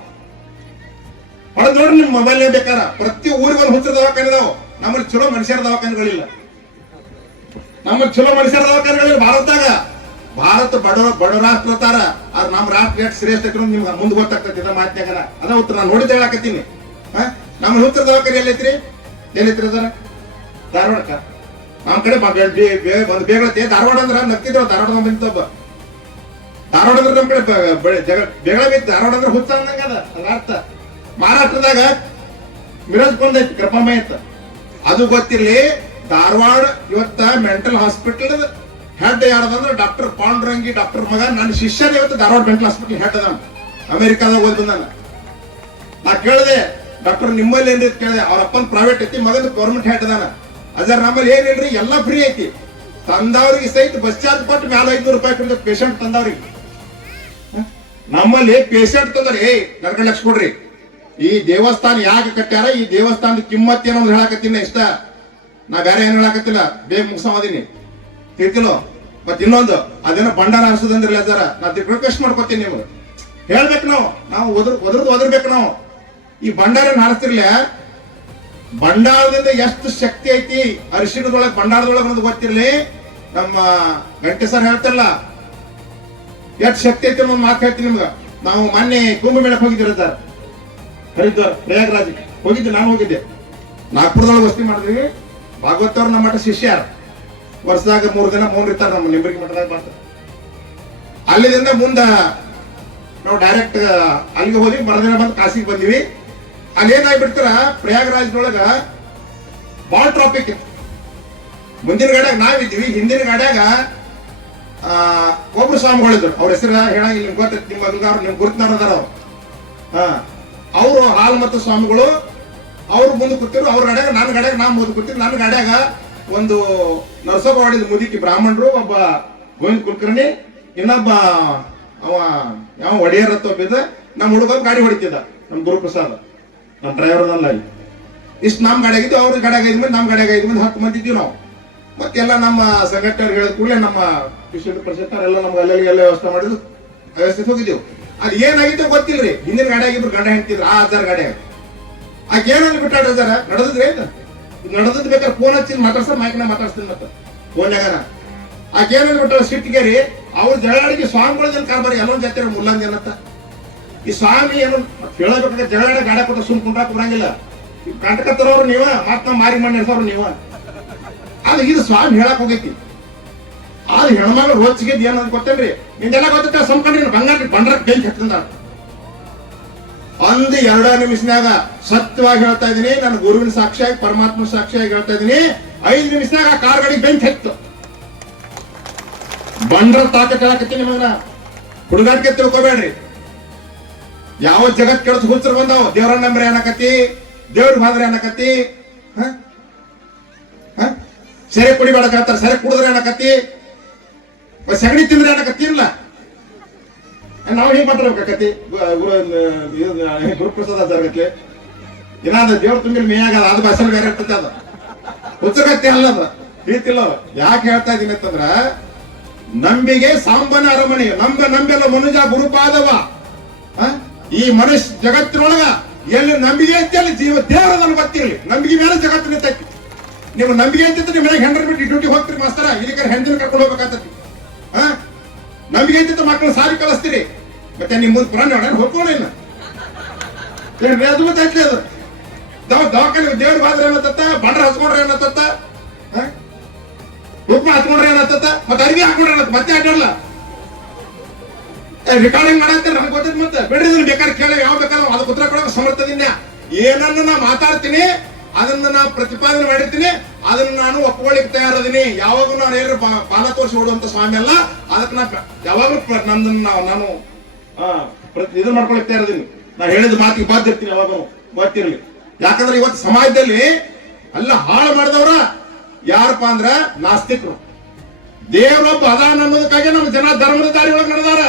ಹೊಡೆದ್ ನೋಡ್ರಿ ನಿಮ್ ಮೊಬೈಲ್ ಬೇಕಾರ. ಪ್ರತಿ ಊರಿಗೆ ಒಂದು ಹುಚ್ಚರ ದವಾಖಾನೆ ಇದಾವ್. ನಮ್ಮಲ್ಲಿ ಚಲೋ ಮನುಷ್ಯರ ದವಾಖಾನೆಗಳಿಲ್ಲ. ನಮ್ಮಲ್ಲಿ ಚಲೋ ಮನುಷ್ಯರ ದವಾಖಾನೆಗಳಿಲ್ಲ ಭಾರತದಾಗ. ಭಾರತ ಬಡ ರಾಷ್ಟ್ರ ತಾರ. ಆದ್ರೆ ನಮ್ಮ ರಾಷ್ಟ್ರ ಎಷ್ಟು ಶ್ರೇಷ್ಠ ನಿಮ್ಗೆ ಮುಂದೆ ಗೊತ್ತಾಗ್ತೈತಿ ಮಾತ್ಯಾಗನ. ಅದ ಉತ್ತರ ನಾನು ನೋಡಿದ ಹೇಳಕತ್ತೀನಿ. ನಮ್ಮ ಹುಚ್ಚರ ದವಾಖಾನೆ ಎಲ್ಲೈತ್ರಿ? ಎಲ್ಲೈತ್ರಿ ಅದರ ಧಾರವಾಡಕ್ಕ ನಮ್ಮ ಕಡೆ ಒಂದು ಬೇಗಳತ್ತೆ. ಧಾರವಾಡ ಅಂದ್ರೆ ನಗ್ತಿದ್ರು, ಧಾರವಾಡ ಬಂತೊಬ್ಬ ಧಾರವಾಡ ಅಂದ್ರೆ ನಮ್ಮ ಕಡೆ ಬೇಗಳ ಬಿತ್ತು. ಧಾರವಾಡ ಅಂದ್ರೆ ಹುಚ್ಚ ಅಂದಂಗ ಅದ ಅರ್ಥ. ಮಹಾರಾಷ್ಟ್ರದಾಗ ಮಿರಾಜ್ ಕೊಂದೈತಿ ಕೃಪಮ್ಮ ಅಂತ, ಅದು ಗೊತ್ತಿರ್ಲಿ. ಧಾರವಾಡ ಇವತ್ತ ಮೆಂಟಲ್ ಹಾಸ್ಪಿಟಲ್ ಹೆಡ್ ಯಾರದಂದ್ರೆ ಡಾಕ್ಟರ್ ಪಾಂಡುರಂಗಿ ಡಾಕ್ಟರ್ ಮಗ. ನನ್ನ ಶಿಷ್ಯನ ಇವತ್ತು ಧಾರವಾಡ ಮೆಂಟಲ್ ಹಾಸ್ಪಿಟಲ್ ಹೆಡ್ ಅದ, ಅಮೆರಿಕಾದಾಗ ಓದ್ ಬಂದಾನ. ನಾ ಕೇಳಿದೆ ಡಾಕ್ಟರ್ ನಿಮ್ಮಲ್ಲಿ ಏನ್ರಿ ಕೇಳಿದೆ. ಅವ್ರ ಅಪ್ಪನ ಪ್ರೈವೇಟ್ ಐತಿ, ಮಗನ ಗೌರ್ಮೆಂಟ್ ಹೆಡ್ ಅದಾನ. ಅದ್ರ ನಮ್ಮಲ್ಲಿ ಏನಿಲ್ರಿ, ಎಲ್ಲ ಫ್ರೀ ಐತಿ. ತಂದವ್ರಿಗೆ ಸಹಿತ ಬಸ್ ಚಾರ್ಜ್ ಕೊಟ್ಟು ಮ್ಯಾಲ 500 ರೂಪಾಯಿ ಕೊಡ್ತಾರೆ ಪೇಷಂಟ್ ತಂದವ್ರಿಗೆ. ನಮ್ಮಲ್ಲಿ ಪೇಷಂಟ್ ತಂದ್ರೆ 2 ಲಕ್ಷ ಕೊಡ್ರಿ. ಈ ದೇವಸ್ಥಾನ ಯಾಕೆ ಕಟ್ಟ್ಯಾರ, ಈ ದೇವಸ್ಥಾನದ ಕಿಮ್ಮತ್ ಏನೋ ಹೇಳಕತ್ತೀನಿ ಇಷ್ಟ. ನಾ ಬೇರೆ ಏನ್ ಹೇಳಕತ್ತಿಲ್ಲ, ಬೇಗ ಮುಗಿಸೋದಿನಿ ತಿಳ್ತಿಲೋ. ಮತ್ ಇನ್ನೊಂದು ಅದೇನೋ ಭಂಡಾರ ಅನ್ಸೋದಂದ್ರಲ್ಲ ಸರ, ನಾ ರಿಕ್ವೆಸ್ಟ್ ಮಾಡ್ಕೊತೀನಿ ನಿಮ್ಗೆ. ಹೇಳ್ಬೇಕು ನಾವು ಒದರ್ಬೇಕು ನಾವು. ಈ ಭಂಡಾರ ಹಾರಿಸ್ತಿರ್ಲ, ಭಂಡಾರದಿಂದ ಎಷ್ಟು ಶಕ್ತಿ ಐತಿ ಅರಿಶಿಣದೊಳಗೆ ಭಂಡಾರದೊಳಗೆ ಅನ್ನೋದು ಗೊತ್ತಿರ್ಲಿ. ನಮ್ಮ ಗಂಟೆ ಸರ್ ಹೇಳ್ತಾರಲ್ಲ ಎಷ್ಟು ಶಕ್ತಿ ಐತಿ ಅನ್ನೋ ಮಾತು ಹೇಳ್ತೀನಿ ನಿಮ್ಗ. ನಾವು ಮೊನ್ನೆ ಕುಂಭಮೇಳಕ್ಕೆ ಹೋಗಿದ್ದೀರ ಸರ್, ಹರಿದ್ವಾರ್ ಪ್ರಯಾಗರಾಜ್ ಹೋಗಿದ್ದೆ, ನಾನು ಹೋಗಿದ್ದೆ. ನಾಗ್ಪುರದೊಳಗೆ ವಸ್ತಿ ಮಾಡಿದ್ವಿ. ಭಾಗವತ್ ಅವ್ರು ನಮ್ಮ ಮಠ ಶಿಷ್ಯರ, ವರ್ಷದಾಗ 3 ದಿನ ಮೌನ ಇರ್ತಾರೆ ನಮ್ಮ ನಿಂಬರಿಗೆ ಮಠದಾಗ ಮಾಡ್ತಾರೆ. ಅಲ್ಲಿಂದ ಮುಂದ ನಾವು ಡೈರೆಕ್ಟ್ ಅಲ್ಲಿಗೆ ಹೋದ್ವಿ. ಮರದಿನ ಬಂದು ಕಾಸಿಗೆ ಬಂದಿವಿ. ಅಲ್ಲಿ ಏನಾಗ್ಬಿಡ್ತಾರ, ಪ್ರಯಾಗರಾಜ್ನೊಳಗ ಬಾಳ ಟ್ರಾಫಿಕ್ ಇತ್ತು. ಮುಂದಿನ ಗಾಡ್ಯಾಗ ನಾವಿದ್ವಿ, ಹಿಂದಿನ ಗಾಡ್ಯಾಗ ಒಬ್ರು ಸ್ವಾಮಿಗಳಿದ್ರು. ಅವ್ರ ಹೆಸರು ಹೇಳಂಗಿಲ್ಲ, ನಿಮ್ಗೆ ಗೊತ್ತೈತಿ, ನಿಮ್ಮ ಮಗಲ್ಗಾರ ನಿಮ್ಗೆ ಗುರುತಿನಾರ ಅದಾರ ಅವರು ಹಾಲು ಮತ್ತು ಸ್ವಾಮಿಗಳು. ಅವ್ರು ಮುಂದೆ ಕೂತಿರು, ಅವ್ರ ಗಾಡ್ಯಾಗ ನನ್ನ ಗಾಡ್ಯಾಗ ನಾ ಮುಂದೆ ಕೂತಿರು. ನನ್ನ ಗಾಡ್ಯಾಗ ಒಂದು ನರಸೋಬವಾಡಿದ ಮುದುಕಿ ಬ್ರಾಹ್ಮಣರು, ಒಬ್ಬ ಗೋವಿಂದ ಕುಲಕರ್ಣಿ, ಇನ್ನೊಬ್ಬ ಯಾವ ಒಡೆಯರ್ ಅಂತ ಒಬ್ಬಿದ್ದ. ನಮ್ಮ ಹುಡುಗ ಗಾಡಿ ಹೊಡಿತಿದ್ದ, ನಮ್ಮ ಗುರುಪ್ರಸಾದ್ ನಮ್ಮ ಡ್ರೈವರ್ ಅಲ್ಲ. ಇಲ್ಲಿ ಇಷ್ಟು ನಮ್ಮ ಗಾಡಿಯಾಗಿದ್ದು, ಅವ್ರ ಗಾಡಿಯಾಗ 5 ಮಂದಿ, ನಮ್ಮ ಗಾಡಿಯಾಗ 5 ಮಂದಿ, 10 ಮಂದಿ ಇದ್ದೀವಿ ನಾವು. ಮತ್ತೆಲ್ಲ ನಮ್ಮ ಸಂಘಟನೆ ಹೇಳಿದ ಕೂಡಲೇ ನಮ್ಮ ವಿಶ್ವ ಪರಿಷತ್ ಎಲ್ಲ ನಮ್ಗೆ ಎಲ್ಲ ವ್ಯವಸ್ಥೆ ಮಾಡಿದ್ರು, ವ್ಯವಸ್ಥೆ ಹೋಗಿದ್ದೆವು. ಅದು ಏನಾಗಿತ್ತು ಗೊತ್ತಿಲ್ರಿ. ಹಿಂದಿನ ಗಾಡಿಯಾಗಿದ್ರು ಗಂಡ ಹೆಂಡ್ತಿದ್ರು ಆ 1000 ಗಾಡಿಯಾಗ. ಆಕೆ ಏನಲ್ಲಿ ಬಿಟ್ಟಾಡ್ರಿ ಸರ, ನಡೆದಿದ್ರಿ ನಡೆದ್ ಬೇಕಾದ್ರೆ ಫೋನ್ ಹಚ್ಚಿ ಮಾತಾಡ್ಸ, ಮೈಕ್ನ ಮಾತಾಡ್ಸ್ತೀನಿ. ಮತ್ತೆ ಫೋನ್ಯಾಗ ಆಕೆ ಏನಲ್ಲಿ ಬಿಟ್ಟಾಳ ಸಿಟ್ಟಿಗೆರಿ. ಅವ್ರ ಜಗಳಾಡಿಗೆ ಸ್ವಾಮಿಗಳ ಕಾರ್ಬಾರಿ ಎಲ್ಲೊಂದು ಜಾತಿ ಮುಲ್ಲಂದ್ ಏನತ್ತ. ಈ ಸ್ವಾಮಿ ಏನು ಹೇಳಬೇಕಾದ್ರೆ ಜಗಳಾಡ ಗಾಡಿ ಕೊಟ್ಟು ಸುಮ್ ಕುಂಡ್ರಾಕ್ ಬರಂಗಿಲ್ಲ. ಕಂಟಕತ್ತರವ್ರು ನೀವ, ಮತ್ ನಾವು ಮಾರಿ ಮಣ್ಣು ನಡೆಸೋರು ನೀವ. ಅದು ಇದು ಸ್ವಾಮಿ ಹೇಳಕ್ ಹೋಗೈತಿ. ಆದ್ ಹೆಣ್ಮಗಳು ರೋಚಿಗೆದ್ ಏನಂತ ಗೊತ್ತೇನ್ರಿ, ನಿಂದೆಲ್ಲ ಗೊತ್ತ ಸಂಕೊಂಡ್ರಿ ಬಂಗಾರ ಬಂಡ್ರಕ್ ಬೆಂಕಿ ಹತ್ತಂದ. 1-2 ನಿಮಿಷನಾಗ ಸತ್ಯವಾಗಿ ಹೇಳ್ತಾ ಇದೀನಿ, ನನ್ನ ಗುರುವಿನ ಸಾಕ್ಷಿಯಾಗಿ ಪರಮಾತ್ಮ ಸಾಕ್ಷಿಯಾಗಿ ಹೇಳ್ತಾ ಇದೀನಿ. 5 ನಿಮಿಷನಾಗ ಆ ಕಾರ್ ಗಾಡಿಗೆ ಬೆಂಕಿ ಹತ್ತು. ಬಂಡ್ರ ತಾಕತ್ ಹೇಳಕತ್ತೀನಿ ಮಗನ, ಹುಡುಗಾಟಿಕೆ ತಿಳ್ಕೊಬೇಡ್ರಿ. ಯಾವ ಜಗತ್ ಕೆಳಸ್ ಹುಚ್ಚರು ಬಂದಾವ. ದೇವ್ರ ನಂಬ್ರೆ ಅನ್ನಕತ್ತಿ, ದೇವ್ರ ಬಾದ್ರೆ ಅನ್ನಕತ್ತಿ, ಸೆರೆ ಕುಡಿಬೇಡ ಹೇಳ್ತಾರೆ, ಸೆರೆ ಕುಡಿದ್ರೆ ಅನ್ನಕತ್ತಿ, ಸಗಣಿ ತಿಂದ್ರೆ ಅನ್ನಕತ್ತಿ. ಇಲ್ಲ ನಾವು ಹಿಂಗ್ ಮಾತಾಡ್ಬೇಕಾಕತಿ. ಗುರುಪ್ರಸಾದ ಜರಗತ್ಲೆ ಏನಾದ ದೇವ್ರ ತುಂಬಿಲ್ ಮೇಯಾಗದ, ಅದು ಬಸಲ್ ಬೇರೆ ಇರ್ತದೆ. ಅದು ಹುಚ್ಚಗತ್ತಿ ಅಲ್ಲದ ರೀತಿಲ್ಲ. ಯಾಕೆ ಹೇಳ್ತಾ ಇದೀನಿ ಅಂತಂದ್ರ, ನಂಬಿಗೆ ಸಾಂಬನ ಅರಮನೆ, ನಂಬೆಲ್ಲ ಮನುಜ ಗುರುಪಾದವ. ಈ ಮನುಷ್ಯ ಜಗತ್ತಿನೊಳಗ ಎಲ್ಲಿ ನಂಬಿಕೆ ಐತಿ ಅಲ್ಲಿ ದೇವರದನ್ನು ಗೊತ್ತಿರಲಿ. ನಂಬಿಕೆ ಮೇಲೆ ಜಗತ್ತು ನಿಂತೈತಿ. ನೀವು ನಂಬಿಕೆ ಅಂತಿತ್ತು, ನಿಮ್ಮ ಮನೆಗೆ ಹೆಂಡ್ರ ಬಿಟ್ಟು ಡ್ಯೂಟಿ ಹೋಗ್ತೀರಿ ಮಾಸ್ತರ, ಇದಕ್ಕೆ ಹೆಂಡನ ಕರ್ಕೊಂಡು ಹೋಗ್ಬೇಕಾಗ್ತತಿ. ನಂಬಿಕೆ ಅಂತಿತ್ತು, ಮಕ್ಕಳು ಸಾರಿ ಕಳಿಸ್ತೀರಿ. ಮತ್ತೆ ನಿಮ್ ಮುಂದೆ ಪುರಾಣ ಹೊಡ್ಕೊಂಡಿಲ್ಲ ಏನ್ರಿ, ಅದು ಗೊತ್ತಾಯ್ತದೆ. ಅದು ದವಾಖಾನೆ ದೇವ್ರ ಬಾದ್ರೆ ಏನತ್ತ, ಬಂಡ್ರ ಹಚ್ಕೊಂಡ್ರೆ ಏನತ್ತ, ಉಪ್ಪ ಹಚ್ಕೊಂಡ್ರೆ ಏನತ್ತ, ಮತ್ತೆ ಅರಿವಿ ಹಾಕೊಂಡ್ರೆ ಏನತ್ತ, ಮತ್ತೆ ಅಡ್ಡಲ್ಲ. ರೆಕಾರ್ಡಿಂಗ್ ಮಾಡತ್ತೀರಿ, ನನಗೆ ಗೊತ್ತೈತಿ. ಮತ್ತೆ ಬಿಡ್ರಿ, ಬೇಕಾದ್ರೆ ಕೇಳಿ, ಯಾವ ಬೇಕಾದ್ರೆ ಅದಕ್ಕೆ ಉತ್ತರ ಕೊಡೋಕೆ ಸಮರ್ಥದಿಂದ. ಏನನ್ನ ನಾ ಮಾತಾಡ್ತೀನಿ ಅದನ್ನ ನಾ ಪ್ರತಿಪಾದನೆ ಮಾಡಿರ್ತೀನಿ, ಅದನ್ನ ನಾನು ಒಪ್ಕೊಳ್ಳಿಕ್ ತಯಾರದೀನಿ. ಯಾವಾಗೂ ನಾನು ಏನಾದ್ರು ಬಾಲ ತೋರಿಸಿ ಓಡುವಂತ ಸ್ವಾಮಿ ಅಲ್ಲ. ಅದಕ್ಕೆ ನಾ ಯಾವಾಗಲೂ ನಾನು ಇದನ್ನ ಮಾಡ್ಕೊಳಿಕ್ ತಯಾರದೀನಿ. ನಾ ಹೇಳಿದ ಮಾತಿಗೆ ಬಾಧ್ಯ ಇರ್ತೀನಿ, ಯಾವಾಗ ಗೊತ್ತಿರಲಿ. ಯಾಕಂದ್ರೆ ಇವತ್ತು ಸಮಾಜದಲ್ಲಿ ಎಲ್ಲ ಹಾಳು ಮಾಡಿದವ್ರ ಯಾರಪ್ಪ ಅಂದ್ರ ನಾಸ್ತಿಕರು. ದೇವ್ರೊಬ್ಬ ಅದಾನ ಅನ್ನೋದಕ್ಕಾಗಿ ನಮ್ಮ ಜನ ಧರ್ಮದ ದಾರಿ ಒಳಗೆ ನಡೆದಾರ.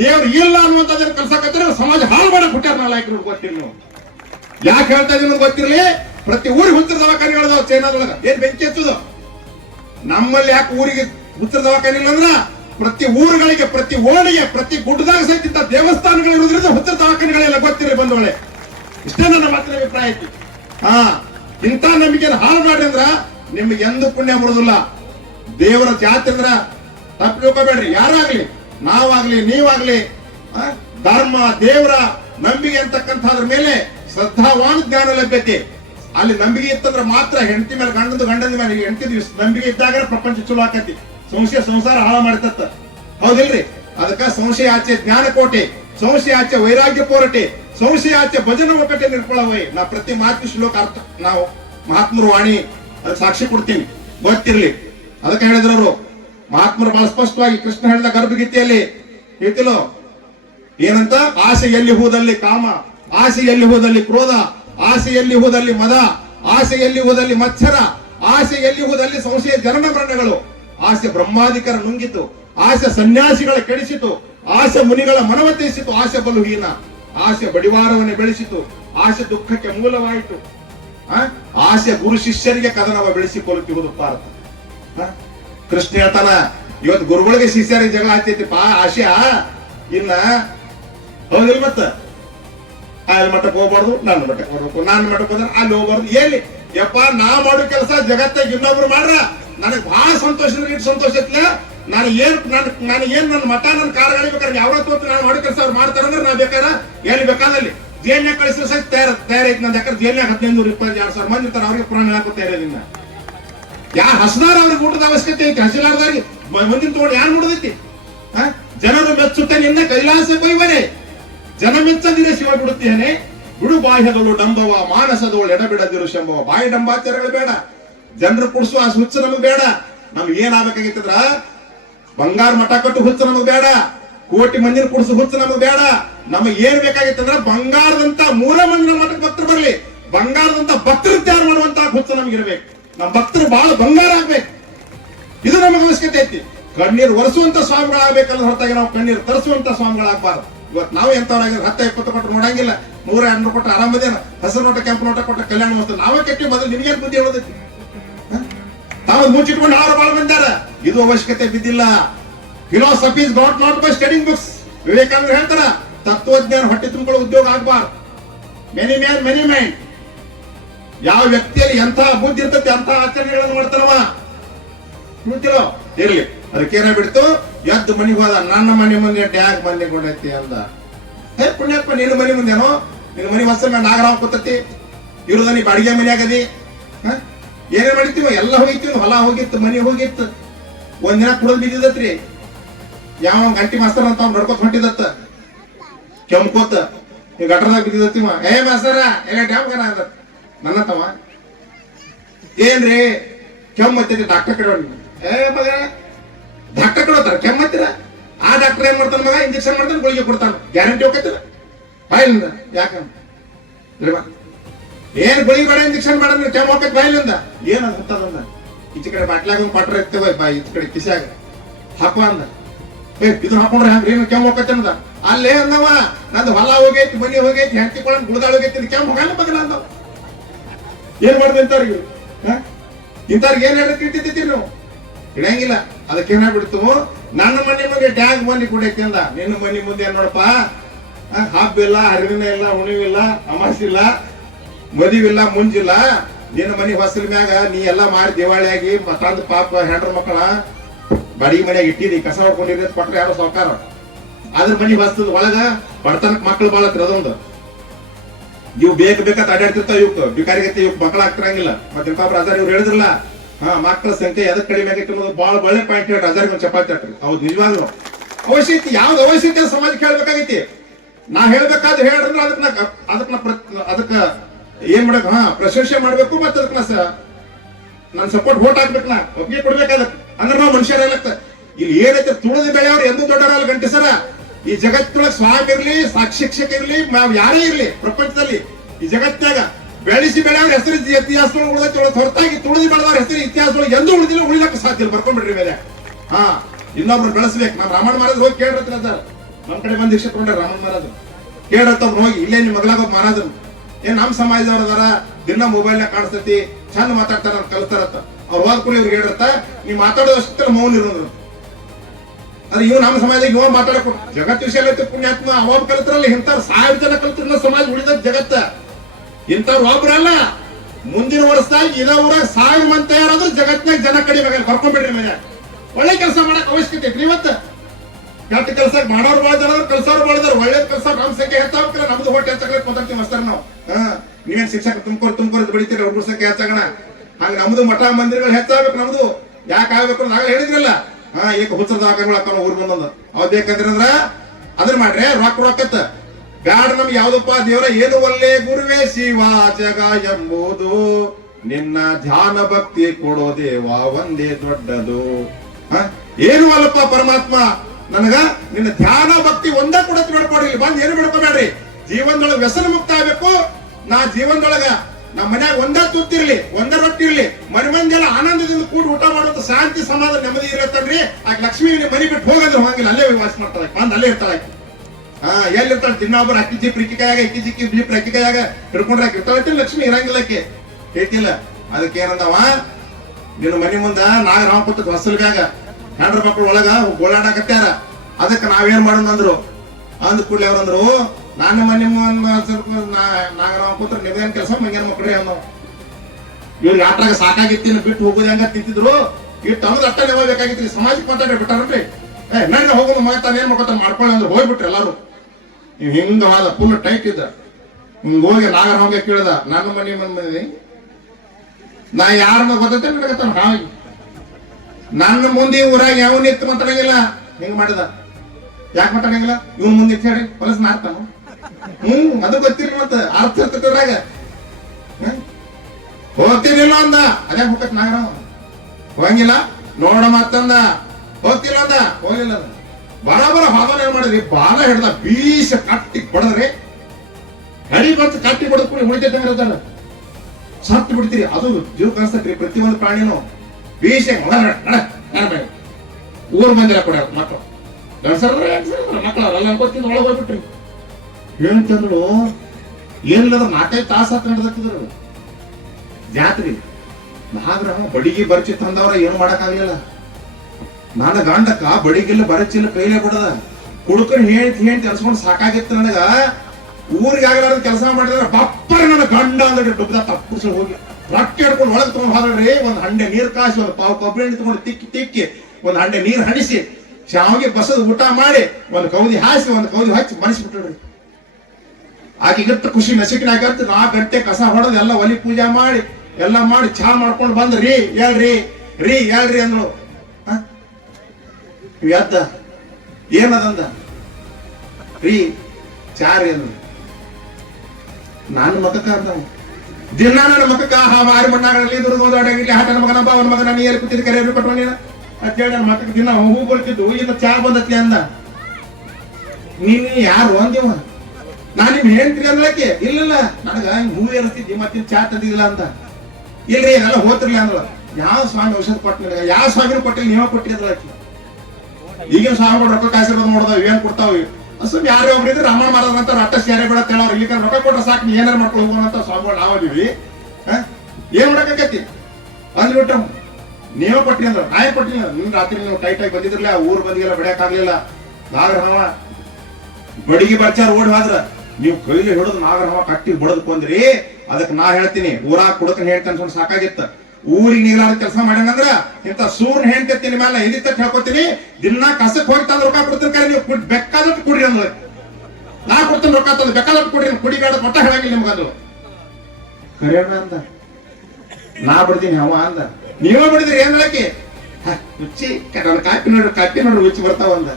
ದೇವ್ರು ಇಲ್ಲ ಅನ್ನುವಂಥದ್ದನ್ನ ಕಲ್ಸಕತ್ತಾರೆ, ಸಮಾಜ ಹಾಳು ಮಾಡಕ್ ಬಿಟ್ಟಾರ. ನಾಲ್ಕು ಗೊತ್ತಿಲ್ಲ. ನೀವು ಯಾಕೆ ಹೇಳ್ತಾ ಇದೀನಿ ಗೊತ್ತಿರ್ಲಿ. ಪ್ರತಿ ಊರಿಗೆ ಹುಚ್ಚರ ದವಾಖಾನೆ ಹೇಳಿದವ ಚೈನಾದೊಳಗ, ಏನ್ ಬೆಂಕಿ ಹಚ್ಚುದು. ನಮ್ಮಲ್ಲಿ ಯಾಕೆ ಊರಿಗೆ ಹುಚ್ಚರ ದವಾಖಾನೆ ಇಲ್ಲ ಅಂದ್ರ, ಪ್ರತಿ ಊರುಗಳಿಗೆ, ಪ್ರತಿ ಓಣಿಗೆ, ಪ್ರತಿ ಗುಡ್ಡದಾಗ ಸಹಿತ ದೇವಸ್ಥಾನಗಳು ಇರೋದ್ರಿಂದ ಹುಚ್ಚರ ದವಾಖಾನೆಗಳೆಲ್ಲ ಗೊತ್ತಿರಲಿ ಬಂಧುಗಳೇ. ಇಷ್ಟೇ ನನ್ನ ಮಾತ್ರ ಅಭಿಪ್ರಾಯ ಐತಿ. ಇಂಥ ನಂಬಿಕೆಯನ್ನು ಹಾಳು ಮಾಡಿ ಅಂದ್ರ ನಿಮ್ಗೆ ಎಂದು ಪುಣ್ಯ ಬರುದಿಲ್ಲ. ದೇವರ ಜಾತಿ ಅಂದ್ರ ತಪ್ಪು ತಿಳ್ಕೊಬೇಡ್ರಿ. ಯಾರಾಗ್ಲಿ, ನಾವಾಗ್ಲಿ, ನೀವಾಗ್ಲಿ, ಧರ್ಮ ದೇವರ ನಂಬಿಕೆ ಅಂತಕ್ಕಂಥದ್ರ ಮೇಲೆ ಶ್ರದ್ಧಾವಾನ್ ಜ್ಞಾನ ಲಭ್ಯತೆ. ಅಲ್ಲಿ ನಂಬಿಕೆ ಇತ್ತಂದ್ರೆ ಮಾತ್ರ ಹೆಂಡತಿ ಮೇಲೆ ಗಂಡದ ಮೇಲೆ ಹೆಂಡತಿ ನಂಬಿಕೆ ಇದ್ದಾಗ ಪ್ರಪಂಚ ಚಲೋ ಆಕತಿ. ಸಂಸಾರ ಹಾಳ ಮಾಡ್ತತ್ತ, ಹೌದಿಲ್ರಿ? ಅದಕ್ಕ ಸಂಶಯ ಆಚೆ ಜ್ಞಾನಕೋಟೆ, ಸಂಶಯ ಆಚೆ ವೈರಾಗ್ಯ ಪೋರಟೆ, ಸಂಶಯ ಆಚೆ ಭಜನ ಒಕ್ಕಟೆ ನಿರ್ಕೊಳ್ಳವೈ. ನಾ ಪ್ರತಿ ಮಾತು ಶ್ಲೋಕ ಅರ್ಥ ನಾವು ಮಹಾತ್ಮರು ವಾಣಿ ಅದಕ್ಕೆ ಸಾಕ್ಷಿ ಕೊಡ್ತೀನಿ, ಗೊತ್ತಿರ್ಲಿ. ಅದಕ್ಕೆ ಹೇಳಿದ್ರು ಮಹಾತ್ಮರು ಬಹಳ ಸ್ಪಷ್ಟವಾಗಿ ಕೃಷ್ಣ ಹೇಳಿದ ಗರ್ಭಗೀತೆಯಲ್ಲಿ ಹೇಳ್ತಿಲ್ಲೋ ಏನಂತ, ಆಸೆಯಲ್ಲಿ ಹೋದಲ್ಲಿ ಕಾಮ, ಆಸೆಯಲ್ಲಿ ಹೋದಲ್ಲಿ ಕ್ರೋಧ, ಆಸೆಯಲ್ಲಿ ಹೋದಲ್ಲಿ ಮದ, ಆಸೆಯಲ್ಲಿ ಹೋದಲ್ಲಿ ಮತ್ಸರ, ಆಸೆಯಲ್ಲಿ ಹೋದಲ್ಲಿ ಸಂಶಯ ಜನ್ಮ ಮರಣಗಳು. ಆಸೆ ಬ್ರಹ್ಮಾಧಿಕರ ನುಂಗಿತು, ಆಸೆ ಸನ್ಯಾಸಿಗಳ ಕೆಡಿಸಿತು, ಆಸೆ ಮುನಿಗಳ ಮನವೊತ್ತೈಸಿತು, ಆಸೆ ಬಲುಹೀನ, ಆಸೆ ಬಡಿವಾರವನ್ನೇ ಬೆಳೆಸಿತು, ಆಸೆ ದುಃಖಕ್ಕೆ ಮೂಲವಾಯಿತು, ಆಸೆ ಗುರು ಶಿಷ್ಯರಿಗೆ ಕದನವ ಬೆಳೆಸಿಕೊಳ್ಳುತ್ತಿರುವುದು ಭಾರತ. ಕೃಷ್ಣ ಹೇಳ್ತಾನ, ಇವತ್ತು ಗುರುಗಳಿಗೆ ಶಿಷ್ಯರಿಗೆ ಜಗಳ ಆಗ್ತೈತಿಪ್ಪ, ಆಶೆ ಇನ್ನ ಹೌದಿಲ್ಲ. ಮತ್ತ ಅಲ್ಲಿ ಮಠಕ್ಕೆ ಹೋಗ್ಬಾರ್ದು, ನನ್ನ ಮಠಕ್ಕೆ ಹೋಗ್ಬೇಕು, ನಾನು ಮಠಕ್ಕೆ ಹೋದ್ರೆ ಅಲ್ಲಿ ಹೋಗ್ಬಾರ್ದು. ಎಲ್ಲಿ ಯಪ್ಪ ನಾ ಮಾಡೋ ಕೆಲಸ ಜಗತ್ತಾಗ ಇನ್ನೊಬ್ರು ಮಾಡ್ರ ನನಗೆ ಬಹಳ ಸಂತೋಷ, ಸಂತೋಷ ಇತ್ಲ. ನಾನು ನನ್ನ ಮಠ ನನ್ನ ಕಾರ್ಗಳು ಬೇಕಾದ್ರೆ ಯಾವತ್ತೂ ನಾನು ಮಾಡೋ ಕೆಲಸ ಅವ್ರು ಮಾಡ್ತಾರಂದ್ರೆ ನಾ ಬೇಕಾದ ಎಲ್ಲಿ ಬೇಕಾದಲ್ಲಿ ಜೇಲ್ನಾಗ ಕಳಿಸಿದ್ರೆ ಸಹ ತಯಾರೈತಿ. ನಂದು ಯಾಕಂದ್ರೆ ಜೇಲ್ನಾಗ 15,000-20,000 ಮಂದಿ ಇರ್ತಾರೆ, ಅವ್ರಿಗೆ ಪುರಾಣ ಹೇಳಕ್ಕೆ ಇರೋದಿನ್ನ. ಯಾರು ಹಸದಾರ ಅವ್ರಿಗೆ ಊಟದ ಅವಶ್ಯಕತೆ ಐತಿ, ಹಸಿಲಾರ್ದಾರಿಗೆ ಮಂದಿನ ತಗೊಂಡು ಯಾರು ನೋಡದೈತಿ? ಜನರು ಮೆಚ್ಚುತ್ತ ನಿನ್ನ ಕೈಲಾಸ ಕೊಯ್ವರೆ, ಜನ ಮೆಚ್ಚದಿರೆ ಶಿವ ಬಿಡುತ್ತೇನೆ, ಬಿಡು ಬಾಹ್ಯಗಳು ಡಂಬವ, ಮಾನಸದವಳು ಎಡಬಿಡದಿರು ಶಂಭವ. ಬಾಯಿ ಡಂಬಾಚಾರಗಳು ಬೇಡ, ಜನರು ಕುಡಿಸುವ ಹುಚ್ಚ ನಮಗ್ ಬೇಡ. ನಮ್ಗೆ ಏನಾಗಬೇಕಾಗಿತ್ತಂದ್ರ ಬಂಗಾರ ಮಠ ಕಟ್ಟು ಹುಚ್ಚ ನಮಗ್ ಬೇಡ, ಕೋಟಿ ಮಂದಿನ ಕುಡಿಸು ಹುಚ್ಚ ನಮಗ್ ಬೇಡ. ನಮಗ್ ಏನ್ ಬೇಕಾಗಿತ್ತಂದ್ರ ಬಂಗಾರದಂತ ಮೂಲ ಮಂದಿನ ಮಠಕ್ಕೆ ಭಕ್ತರು ಬರ್ಲಿ, ಬಂಗಾರದಂತ ಭಕ್ತರು ತಯಾರು ಮಾಡುವಂತ ಹುಚ್ಚ ನಮ್ಗೆ ಇರ್ಬೇಕು. ನಮ್ ಭಕ್ತರು ಬಹಳ ಬಂಗಾರ ಆಗ್ಬೇಕು, ಇದು ನಮಗೆ ಅವಶ್ಯಕತೆ ಐತಿ. ಕಣ್ಣೀರು ಒರೆಸುವಂತ ಸ್ವಾಮಿಗಳಾಗಬೇಕಲ್ಲ ಹೊರತಾಗಿ ನಾವು ಕಣ್ಣೀರು ತರಿಸುವಂತ ಸ್ವಾಮಿಗಳಾಗಬಾರ್ದು. ಇವತ್ತು ನಾವು ಎಂತವ್ರಾಗಿದ್ರೆ 10-20 ಕೊಟ್ಟರು ನೋಡಂಗಿಲ್ಲ, 100-200 ಕೊಟ್ಟರೆ ಆರಾಮದೇನ, ಹಸಿರು ನೋಟ ಕೆಂಪು ನೋಟ ಕೊಟ್ಟ ಕಲ್ಯಾಣ ಮಾಡ್ತಾರೆ. ನಾವೇ ಕೆಟ್ಟಿ ಮೊದಲು ನಿಮ್ಗೇನು ಬುದ್ಧಿ ಹೇಳೋದೈತಿ? ತಾವು ಮುಚ್ಚಿಟ್ಕೊಂಡು ಹಾರು ಬಾಳ ಬಂದಾರ, ಇದು ಅವಶ್ಯಕತೆ ಬಿದ್ದಿಲ್ಲ. Philosophy is not by studying books. Vivekananda ಹೇಳ್ತಾರ, ತತ್ವಜ್ಞಾನ ಹೊಟ್ಟೆ ತುಂಬಿಕೊಳ್ಳೋ ಉದ್ಯೋಗ ಆಗ್ಬಾರ್ದು. Many man many mind. ಯಾವ ವ್ಯಕ್ತಿಯಲ್ಲಿ ಎಂಥ ಬುದ್ಧಿ ಇರ್ತೈತಿ ಅಂತ ಆಚರಣೆಗಳನ್ನು ಮಾಡ್ತಾನವ, ಗೊತ್ತಿರೋ ಇರ್ಲಿ. ಅದಕ್ಕೇನ ಬಿಡ್ತು, ಎದ್ದು ಮನೆಗೆ ಹೋದ, ನನ್ನ ಮನೆ ಮುಂದೆ ಟ್ಯಾಗ್ ಮನೆ ಕೊಂಡೈತಿ ಅಂದ. ಹೇ ಪುಣ್ಯಪ್ಪ, ನಿನ್ನ ಮನೆ ಮುಂದೇನೋ, ನಿನ್ನ ಮನೆ ಹೊಸ ನಾಗರಾವ್ ಕೂತತಿ, ಇರುದ ನೀ ಬಾಡಿಗೆ ಮನೆ ಆಗದಿ. ಏನೇನ್ ಮಾಡಿತೀವ, ಎಲ್ಲ ಹೋಗಿತ್ತೀವಿ, ಹೊಲ ಹೋಗಿತ್ತು, ಮನೆ ಹೋಗಿತ್ತು. ಒಂದಿನ ಕುಡಿದ್ ಬಿದ್ದಿದತ್ರಿ, ಯಾವ ಗಂಟಿ ಮಾಸ್ತರ್ ಅಂತ ಅವ್ನು ನಡ್ಕೋತ ಹೊಂಟಿದತ್ತ, ಕೆಂಕೋತ ಈ ಗಟ್ರದಾಗ ಬಿದ್ದಿದತ್ತಿವ. ಏ ಮಾಸ್ತರ ಎಲ್ಲ ಡ್ಯಾಮ್ಗಾರ ಅಂದ. ನನ್ನ ತಮ್ಮ ಏನ್ರಿ ಕೆಮ್ಮತ್ತೈತಿ, ಡಾಕ್ಟರ್ ಕಡೆ ಹೊಂಟಿ. ಏ ಮಗ ಡಾಕ್ಟರ್ ಕಡೆ ಹೋಗ್ತಾರ, ಕೆಮ್ಮತ್ತಿರ. ಆ ಡಾಕ್ಟರ್ ಏನ್ ಮಾಡ್ತಾನ ಮಗ, ಇಂಜೆಕ್ಷನ್ ಮಾಡ್ತಾನೆ, ಗುಳಿಗೆ ಕೊಡ್ತಾನ, ಗ್ಯಾರಂಟಿ ಹೋಗ್ತಿರ ಬಾಯಿಲಿಂದ. ಯಾಕಂದ ಏನ್ ಗುಳಿಗೆ ಬೇಡ, ಇಂಜೆಕ್ಷನ್ ಮಾಡಿದ್ರೆ ಕೆಮ್ಮ ಹೋಗತ್ ಬಾಯಿಲಿಂದ. ಏನ್ ಅಂತಂದ, ಈಚೆ ಕಡೆ ಬಾಟ್ಲಾಗ ಒಂದು ಪಟ್ರ ಇರ್ತೇವೆ, ಬಾ ಈಚೆ ಕಡೆ ಕಿಸ್ಯಾಗ ಹಾಕುವ ಅಂದ. ಇದನ್ನ ಹಾಕೊಂಡ್ರೆ ಹಂಗ್ರಿ ಕೆಮ್ಮ ಹೋಗತ್ತೆ ಅಂದ. ಅಲ್ಲೇ ಅಂದವ, ನಂದು ಹೊಲ ಹೋಗೈತಿ, ಮನಿ ಹೋಗೈತಿ, ಹೆಂಡತಿಕೊಳ್ಳ ಗುಳದಾಳ ಹೋಗೈತಿ, ಕೆಮ್ಮ ಹೋಗಲ್ಲ ಮಗನ ಅಂದವ. ಏನ್ ಮಾಡ್ದೆ ಇಂಥವ್ರಿಗೆ, ಇಂಥವ್ರಿಗೆ ಏನ್ ಹೇಳಿ ತಿಳ್ತಿದ್ದೀರಿ ನೀವು? ಇಡಂಗಿಲ್ಲ. ಅದಕ್ಕೆ ಏನಾಗ್ಬಿಡ್ತು, ನನ್ನ ಮನೆ ಮುಂದೆ ಟ್ಯಾಗ್ ಬಂದು ಕುಡೈತಿ ಅಂದ. ನಿನ್ನ ಮನೆ ಮುಂದೆ ಏನ್ ನೋಡಪ್ಪ, ಹಬ್ಬ ಇಲ್ಲ, ಹರಿವಿನ ಇಲ್ಲ, ಹುಣಿವಿಲ್ಲ, ಅಮಾಸಿಲ್ಲ, ಮದುವಿಲ್ಲ, ಮುಂಜಿಲ್ಲ. ನಿನ್ನ ಮನೆ ಹೊಸಲ ಮ್ಯಾಗ ನೀ ಎಲ್ಲಾ ಮಾಡಿ ದಿವಾಳಿಯಾಗಿ ತಂದ ಪಾಪ ಹೆಂಡ್ರ ಮಕ್ಕಳ ಬಾಡಿಗೆ ಮನ್ಯಾಗ ಇಟ್ಟಿದಿ, ಕಸ ಹೊಡ್ಕೊಂಡಿರಿ ಕೊಟ್ರೆ ಯಾರೋ ಸಾವುಕಾರ. ಅದ್ರ ಮನೆ ಹೊಸದ ಒಳಗ ಬಡತನಕ್ ಮಕ್ಳು ಬಾಳ ಅದೊಂದು. ಇವ್ ಬೇಕಂತ ಅಡ್ಡಾಡ್ತಿರ್ತಾವ, ಇವಕ್ ಬಿಕಾರಿಗತ್ತೆ, ಇವಕ್ ಮಕ್ಕಳು ಆಗ್ತಿರಂಗಿಲ್ಲ. ಮತ್ತೆ ಪಾಪ ರಾಜಾರ್ ಇವ್ರು ಹೇಳಿದ್ರಲ್ಲ, ಮಕ್ಕಳ ಸಂಖ್ಯೆ ಎದಕ್ ಕಡಿಮೆ ಆಗೈತಿ ಅನ್ನೋದು ಬಹಳ ಒಳ್ಳೆ ಪಾಯಿಂಟ್ ಹೇಳಿ ರಾಜಾರಿಗೆ ಒಂದು ಚಪಾತಿ ಹಾಕ್ರಿ. ಹೌದು, ನಿಜವಾಗ್ಲು ಅವಶ್ಯಕತೆ, ಯಾವ್ದು ಅವಶ್ಯಕತೆ ಸಮಾಜಕ್ಕೆ ಹೇಳ್ಬೇಕಾಗೈತಿ. ನಾ ಹೇಳ್ಬೇಕಾದ್ರೆ ಹೇಳ್ರಂದ್ರೆ ಅದಕ್ಕ ಏನ್ ಮಾಡಕ್, ಪ್ರಶಂಸೆ ಮಾಡ್ಬೇಕು, ಮತ್ತೆ ಅದಕ್ಕೆ ನನ್ ಸಪೋರ್ಟ್ ವೋಟ್ ಹಾಕ್ಬೇಕು, ನಾ ಒಪ್ಪಿಗೆ ಕೊಡ್ಬೇಕಾದ. ಅಂದ್ರೆ ನಾವು ಮನುಷ್ಯರಾಗ್ಲಕ್ಕ. ಇಲ್ಲಿ ಏನೈತೆ, ತುಳಿದ ಬೆಳೆಯವ್ರು ಎಂದೂ ದೊಡ್ಡವರಲ್ಲ ಗಂಟೆಸರ. ಈ ಜಗತ್ತೊಳಗೆ ಸ್ವಾಮಿ ಇರ್ಲಿ, ಶಿಕ್ಷಕ ಇರ್ಲಿ, ಯಾರೇ ಇರ್ಲಿ ಪ್ರಪಂಚದಲ್ಲಿ, ಈ ಜಗತ್ತಾಗ ಬೆಳೆಸಿ ಬೆಳೆಯವ್ರ ಹೆಸರು ಇತಿಹಾಸದೊಳಗೆ ಉಳಿದೈತಿ ಹೊರತಾಗಿ ತುಳಿದು ಬೆಳೆದವ್ರ ಹೆಸರು ಇತಿಹಾಸದೊಳಗೆ ಎಂದೂ ಉಳಿದಿಲ್ಲ, ಉಳಿಲಕ್ಕ ಸಾಧ್ಯ ಇಲ್ಲ. ಬರ್ಕೊಂಡ್ಬಿಡ್ರಿ ಮೇಲೆ. ಇನ್ನೊಬ್ರು ಬೆಳೆಸ್ಬೇಕು. ನಾನು ರಾಮಣ್ಣ ಮಹಾರಾಜ್ ಹೋಗಿ ಕೇಳ್ರತ್ರ ಅದಾರ, ನಮ್ ಕಡೆ ಬಂದ್ ದೀಕ್ಷೆ ತಗೊಂಡ್ರೆ ರಾಮಣ್ಣ ಮಹಾರಾಜ್ ಕೇಳ್ರತ್ತವ್ರು ಹೋಗಿ, ಇಲ್ಲೇ ನಿಮ್ ಮಗಳಾಗ ಮಹಾರಾಜರು ಏನ್ ನಮ್ ಸಮಾಜದವ್ರ ಅದಾರ, ದಿನ ಮೊಬೈಲ್ ಕಾಣಿಸ್ತೈತಿ, ಚಂದ ಮಾತಾಡ್ತಾರ ಅಂತ ಕಲಿಸ್ತಾರತ್ತ. ಅವ್ರು ಹೋದ ಕೂಡ ಇವ್ರಿಗೆ ಹೇಳ್ರತ್ತ, ನೀವ್ ಮಾತಾಡೋದಷ್ಟ ಮೌನ ಇರೋದು. ಅದ್ರ ಇವ್ ನಮ್ಮ ಸಮಾಜದಾಗ ಇವ ಮಾತಾಡಕ್ ಜಗತ್ ವಿಷಯ ಪುಣ್ಯಾತ್ಮ ಅವಾಗ ಕಲಿತಾರಲ್ಲ, ಇಂಥವ್ರು 1000 ಜನ ಕಲಿತ್ರ ಸಮಾಜ ಉಳಿದ ಜಗತ್ತ. ಇಂಥವ್ರು ಒಬ್ರಲ್ಲ, ಮುಂದಿನ ವರ್ಷದಾಗ ಇದ ಊರಾಗ 1000 ಮಂದಿ ತಯಾರಾದ್ರೆ ಜಗತ್ನಾಗ ಜನ ಕಡಿಮೆ ಕರ್ಕೊಂಡ್ಬಿಡ್ರಿ ಮನೆ. ಒಳ್ಳೆ ಕೆಲಸ ಮಾಡಕ್ ಅವಶ್ಯಕತೆ ಐತ್ರಿ. ಇವತ್ತ ಕೆಟ್ಟ ಕೆಲಸ ಮಾಡೋರು ಬಾಳ್ದಾರ, ಕಲ್ಸೋರು ಬಾಳ್ದಾರ. ಒಳ್ಳೇದ್ ಕೆಲಸ ನಮ್ ಸಂಖ್ಯೆ ಹೆಚ್ಚಾಗ್ಬೇಕಲ್ಲ, ನಮ್ದು ಹೊಟ್ಟೆ ಹೆಚ್ಚಾಗಕ್ಕೆ ಮಾತಾಡ್ತೀವಿ ಮಸ್ತಾರ ನಾವು. ನೀವೇನ್ ಶಿಕ್ಷಕ ತುಮಕೂರು ಬೆಳಿತೀರಿ, ಒಬ್ಬರು ಸಂಖ್ಯೆ ಹೆಚ್ಚಾಗಣ. ಹಂಗ ನಮ್ದು ಮಠ ಮಂದಿರಗಳು ಹೆಚ್ಚಾಗ್ಬೇಕು. ನಮ್ದು ಯಾಕೆ ಆಗ್ಬೇಕು ನಾಗ ಹೇಳಿದ್ರಲ್ಲ, ಈಗ ಹುಚ್ಚರ ದವಾಖಾನೆಗಳು ಹಾಕೋಣ ಊರ್ ಮುಂದೊಂದು ಅವ್ ಬೇಕಂದ್ರಂದ್ರ ಅದನ್ನ ಮಾಡ್ರಿ. ರೊಕ್ಕತ್ತ ಬ್ಯಾಡ ನಮ್ಗೆ ಯಾವ್ದಪ್ಪ ದೇವರ ಏನು ಒಳ್ಳೆ ಗುರುವೇ ಶಿವ ಜಗ ಎಂಬುದು, ನಿನ್ನ ಧ್ಯಾನ ಭಕ್ತಿ ಕೊಡೋ ದೇವ ಒಂದೇ ದೊಡ್ಡದು. ಏನು ಅಲ್ಲಪ್ಪ ಪರಮಾತ್ಮ, ನನಗ ನಿನ್ನ ಧ್ಯಾನ ಭಕ್ತಿ ಒಂದೇ ಕೊಡತ್ ಬೇಡ್ಕೊಡ್ರಿ. ಬಂದ್ ಏನು ಬೇಡ್ಕೋಬೇಡ್ರಿ. ಜೀವನದೊಳಗ ವ್ಯಸನ ಮುಕ್ತ ಆಗ್ಬೇಕು. ನಾ ಜೀವನದೊಳಗ ನಮ್ಮ ಮನ್ಯಾಗ ಒಂದೇ ತುತ್ತಿರ್ಲಿ, ಒಂದೇ ರೊಟ್ಟಿ ಇರ್ಲಿ, ಮನೆ ಮಂದಿಯೆಲ್ಲ ಆನಂದದಿಂದ ಕೂಡಿ ಊಟ ಮಾಡುವಂತ ಶಾಂತಿ ಸಮಾಧಾನ ನೆಮ್ಮದಿ ಇರತ್ತನ್ರಿ. ಆಕೆ ಲಕ್ಷ್ಮಿ ಮನೆ ಬಿಟ್ಟು ಹೋಗಂದ್ರೆ ಹೋಗಂಗಿಲ್ಲ, ಅಲ್ಲೇ ವಾಸ ಮಾಡ್ತಾಳೆ, ಬಂದ್ ಅಲ್ಲೇ ಇರ್ತಾಳೆ. ಎಲ್ಲಿರ್ತಾಳೆ ದಿನೊಬ್ಬರು ಅಕ್ಕಿ ಜಿಪ್ ಇಕ್ಕಿ ಕೈಯಾಗ, ಇಕ್ಕಿ ಜಿಕ್ಕಿ ಜಿಪ್ ಅಕ್ಕಿ ಕೈಯಾಗ ಹಿಡ್ಕೊಂಡ್ರೆ ಆಕೆ ಇರ್ತಾಳೆ. ಲಕ್ಷ್ಮಿ ಇರಂಗಿಲ್ಲಕ್ಕೆ ಹೇಳ್ತಿಲ್ಲ. ಅದಕ್ಕೆ ಏನಂದವ, ನಿನ್ನ ಮನೆ ಮುಂದ ನಾಗರಾಮ ಕೂತ ಹೊಸಲ್ ಬ್ಯಾಗ ಹೆಂಡ್ರ ಮಕ್ಕಳು ಒಳಗ ಗೋಳಾಡಕತ್ಯಾರ. ಅದಕ್ಕೆ ನಾವೇನ್ ಮಾಡೋದಂದ್ರು ಅಂದ್ ಕೂಡ್ಲಿ ಅವ್ರಂದ್ರು, ನಾನು ಮನೆ ಸ್ವಲ್ಪ ನಾಗರಾಮ ಕೂತ್ರ ನಿಮ್ಗೇನ್ ಕೆಲಸ ಮಂಗೇನ್ ಮಕ್ಳ್ರಿ ಅನ್ನೋ. ಇವ್ರಿಗೆ ಆಟ್ರಾಗ ಸಾಕಾಗಿತ್ತೀನಿ ಬಿಟ್ಟು ಹೋಗೋದು ಹೆಂಗ ತಿಂತಿದ್ರು. ಇಟ್ಟು ಅನ್ನೋದು ಅಟ್ಟ ನೀವು ಬೇಕಾಗಿತ್ರಿ. ಸಮಾಜಕ್ಕೆ ಮಾತಾಡಿ ಬಿಟ್ಟಾರನ್ರಿ. ನಡ್ರಿ ಹೋಗೋದು ಮಗ ತಾನೇನ್ ಮಾಡ್ಕೊತಾರ ಮಾಡ್ಕೊಳ್ಳಿ ಅಂದ್ರೆ ಹೋಗ್ಬಿಟ್ರಿ ಎಲ್ಲಾರು. ನೀವು ಹಿಂಗವಾದ ಫುಲ್ ಟೈಟ್ ಇದ್ದ. ಹಿಂಗ ಹೋಗಿ ನಾಗರಾಮಗೆ ಕೇಳ್ದ, ನನ್ನ ಮನೆ ಮಂದಿ ನಾ ಯಾರನ್ನ ಗೊತ್ತೈತೆ ನಡಗತ್ತಾನ ಹಾವಿ. ನನ್ನ ಮುಂದೆ ಊರಾಗ ಯಾವ ನಿತ್ತು ಮಾತಾಡಂಗಿಲ್ಲ. ಹಿಂಗ್ ಮಾಡಿದ. ಯಾಕೆ ಮಾತಾಡಂಗಿಲ್ಲ? ಇವನ್ ಮುಂದೆ ಹೇಳಿ ಹೊಲಸ ಮಾಡ್ತಾನ. ಅದು ಗೊತ್ತಿರಿ ಮತ್ತ ಅರ್ಥ ಇರ್ತದ್ರಾಗ. ಹೋಗ್ತಿರ್ಲಿಲ್ಲ ಅಂದ, ಅದೇ ಹೋಗತ್ ನಾಗರಾವ. ಹೋಗಂಗಿಲ್ಲ ನೋಡ ಮತ್ತಂದ. ಹೋಗ್ತಿಲ್ಲ ಅಂದ, ಹೋಗಿಲ್ಲ ಅಂದ. ಬರಾಬರ ಹಾವನ ಏನ್ ಮಾಡಿದ್ರಿ, ಬಾಲ ಹಿಡ್ದ ಬೀಸ ಕಟ್ಟಿ ಬಡದ್ರಿ. ಗಡಿ ಬಂತು ಕಟ್ಟಿ ಬಡದ್ ಉಳಿತೈತೆ ಸತ್ತು ಬಿಡ್ತೀರಿ. ಅದು ಜೀವ ಕಳಿಸ್ತೈತ್ರಿ ಪ್ರತಿಯೊಂದು ಪ್ರಾಣಿನೂ. ಬೀಸ ಊರ್ ಬಂದಿಲ್ಲ ಕೊಡ ಮಕ್ಕಳು ಗಂಡಸರ ಮಕ್ಕಳು ಅಲ್ಲ ಅನ್ಕೋತೀನಿ ಒಳಗೆ ಹೋಗ್ಬಿಟ್ರಿ. ಹೇಳ್ತಂದ್ರು ಏನಿಲ್ಲದ 4-5 ತಾಸು ಹತ್ತು ನಡೆದಿದ್ರು ಜಾತ್ರೆ. ನಾಗ್ರ ಬಡಿಗೆ ಬರ್ಚಿ ತಂದವ್ರ ಏನು ಮಾಡಕ್ಕಾಗ್ಲಿಲ್ಲ. ನನ್ನ ಗಂಡಕ್ಕ ಬಡಿಗಿಲ್ಲ ಬರಚಿಲ್ಲ ಕೈಲೇ ಬಿಡದ. ಕುಡುಕನ್ ಹೇಳ್ತಿ ಅನ್ಸ್ಕೊಂಡು ಸಾಕಾಗಿತ್ತು ನನಗ. ಊರಿಗೆ ಆಗಲಾರ್ದ ಕೆಲಸ ಮಾಡಿದ್ರೆ ಬಪ್ಪರ ನನ್ನ ಗಂಡ ಅಂದ್ರೆ ಡುಬ್ದ ತಪ್ಪಿಸ್ ಹೋಗಿ ರೊಟ್ಟಿ ಹಿಡ್ಕೊಂಡು ಒಳಗೆ ತಗೊಂಡು ಹೋದ್ರಿ. ಒಂದ್ ಹಂಡೆ ನೀರ್ ಕಾಸಿ, ಒಂದು ಪಾವು ಕೊಬ್ಬರಿ ಎಣ್ಣೆ ತಗೊಂಡು ತಿಕ್ಕಿ ಒಂದ್ ಹಂಡೆ ನೀರ್ ಹಣಿಸಿ ಶಾವಿಗೆ ಬಸದ್ ಊಟ ಮಾಡಿ ಒಂದ್ ಕೌದಿ ಹಾಸಿ ಒಂದ್ ಕೌದಿ ಹಚ್ಚಿ ಮನಸ್ಬಿಟ್ರಿ. ಆಕಿಗಟ್ಟು ಖುಷಿ ನಸಿಕಿನಾಗತ್ತು. 4 ಗಂಟೆ ಕಸ ಹೊಡೆದು ಎಲ್ಲ ಒಲಿ ಪೂಜೆ ಮಾಡಿ ಎಲ್ಲ ಮಾಡಿ ಚಹಾ ಮಾಡ್ಕೊಂಡು ಬಂದ್ರಿ. ಹೇಳ್ರಿ ಅಂದ್ರು. ಎದ್ದ ಏನದಂದ ರೀ ಚಾ ರೀ ಅಂದ್ರು. ನನ್ನ ಮಗಕ್ಕ ಅಂತ ದಿನ ನನ್ನ ಮಗಕ್ಕ ಮಾರಿ ಮಣ್ಣಾಗಲಿ ದುರ್ಗೋದಾಡಂಗಿಲ್ಲ ಹಾಟ ನನ್ನ ಮಗನ ಅವನ ಮಗನ ನೀ ಎಲ್ಲಿ ಕೂತಿದ್ ಕರೆ ಕೊಟ್ಟವನ ಅಂತ ಹೇಳಿ ನನ್ನ ಮಕ್ಕಳಿಗೆ ದಿನ ಹೂ ಬರ್ತಿದ್ದು. ಇನ್ನು ಚಾ ಬಂದತ್ಲಿ ಅಂದ. ನೀನ್ ಯಾರು ಅಂದಿವ? ನಾನ್ ನಿಮ್ ಹೇಳ್ತೀರಿ ಅಂದ್ರಕ್ಕೆ ಇಲ್ಲ ನನಗ ಹೂ ಏರಿಸ್ತಿದ್ದಿ ಮತ್ತಿನ್ ಚಾ ತಂದಿಲ್ಲ ಅಂತ. ಇಲ್ರಿ ಎಲ್ಲ ಹೋತಿರ್ಲಿ ಅಂದ್ರ. ಯಾವ ಸ್ವಾಮಿ ಔಷಧ ಕೊಟ್ಟಿಲ್ಲ, ಯಾವ ಸ್ವಾಮಿನೂ ಕೊಟ್ಟಿಲ್ಲ, ನೀವ ಕೊಟ್ಟಿದ್ರಕ್ಕೆ. ಈಗಿನ ಸ್ವಾಮಿಗಳು ರೊಕ್ಕ ಕಾಸಿರೋದು ನೋಡ್ದಾವ ಏನ್ ಕೊಡ್ತಾವ. ಅಸಮ್ ಯಾರೇ ಒಬ್ರಿದ್ರೆ ರಾಮಣ್ಣ ಮಾರಾದ್ರ ಅಂತ ಅಟ್ಟ ಸೇರೆ ಬಿಡತ್ತೆ ಹೇಳೋರು. ಇಲ್ಲಿ ರೊಕ್ಕ ಕೊಟ್ರೆ ಸಾಕು ನೀ ಏನಾರು ಮಾಡ್ಕೊಂಡು ಹೋಗೋಣಂತ ಸ್ವಾಮಿಗಳು ನಾವದೀವಿ. ಏನ್ ಮಾಡಕತ್ತಿ ಅಂದ್ಬಿಟ್ಟ. ನೀವೇ ಕೊಟ್ಟಿ ಅಂದ್ರ ನಾಯೇ ಕೊಟ್ಟಿಲ್ಲ. ನಿನ್ ರಾತ್ರಿ ನೀವು ಟೈಟ್ ಆಗಿ ಬಂದಿದ್ರಲ್ಲ, ಊರ್ ಬಂದಿಗೆಲ್ಲ ಬಿಡಕ್ ಆಗ್ಲಿಲ್ಲ. ನಾಗರಹವ ಬಡಿಗೆ ಬರ್ಚಾರ ಓಡಿ ಹೋದ್ರ ನೀವು ಕೈಲಿ ಹಿಡಿದು ನಾಗರಹವ ಕಟ್ಟಿ ಬಡದ್ಕೊಂಡ್ರಿ. ಅದಕ್ಕೆ ನಾ ಹೇಳ್ತೀನಿ, ಊರಾಗ ಕುಡಕನ್ ಹೇಳ್ತಾನೆ ಸ್ವಲ್ಪ ಸಾಕಾಗಿತ್ತ. ಊರಿಗೆ ನೀಗ್ಲಾರ ಕೆಲಸ ಮಾಡ್ಯಾನಂದ್ರ ಇಂತ ಸೂರ್ನ ಹೆಣ್ತೀನಿ ಮೇಲೆ ಇದಿತ್ತ ಹೇಳ್ಕೊತೀನಿ. ದಿನ ಕಸಕ್ ಹೋಗಿ ತಂದ್ ರೊಕ್ಕ ಕೊಡ್ತೀನಿ. ಕರೆ ನೀವು ಬೇಕಾದಟ್ಟು ಕುಡ್ರಿ ಅಂದ್ರ ನಾ ಕೊಡ್ತೀನಿ ರೊಕ್ಕ ತಂದು ಬೇಕಾದಟ್ಟು ಕುಡ್ರಿ. ಕುಡಿಬೇಡ ಮಟ್ಟ ಹೇಳಂಗಿಲ್ಲ ನಿಮ್ಗಂದ್ರು. ಕರೆಯೋಣ ಅಂದ. ನಾ ಬಿಡ್ತೀನಿ ಅವ ಅಂದ. ನೀವೇ ಬಿಡಿದ್ರಿ ಏನ್ ಹೇಳಕ್ಕೆ ರುಚಿ ಕಾಪಿ ನೋಡ್ರಿ ರುಚಿ ಬರ್ತಾವ ಅಂದ.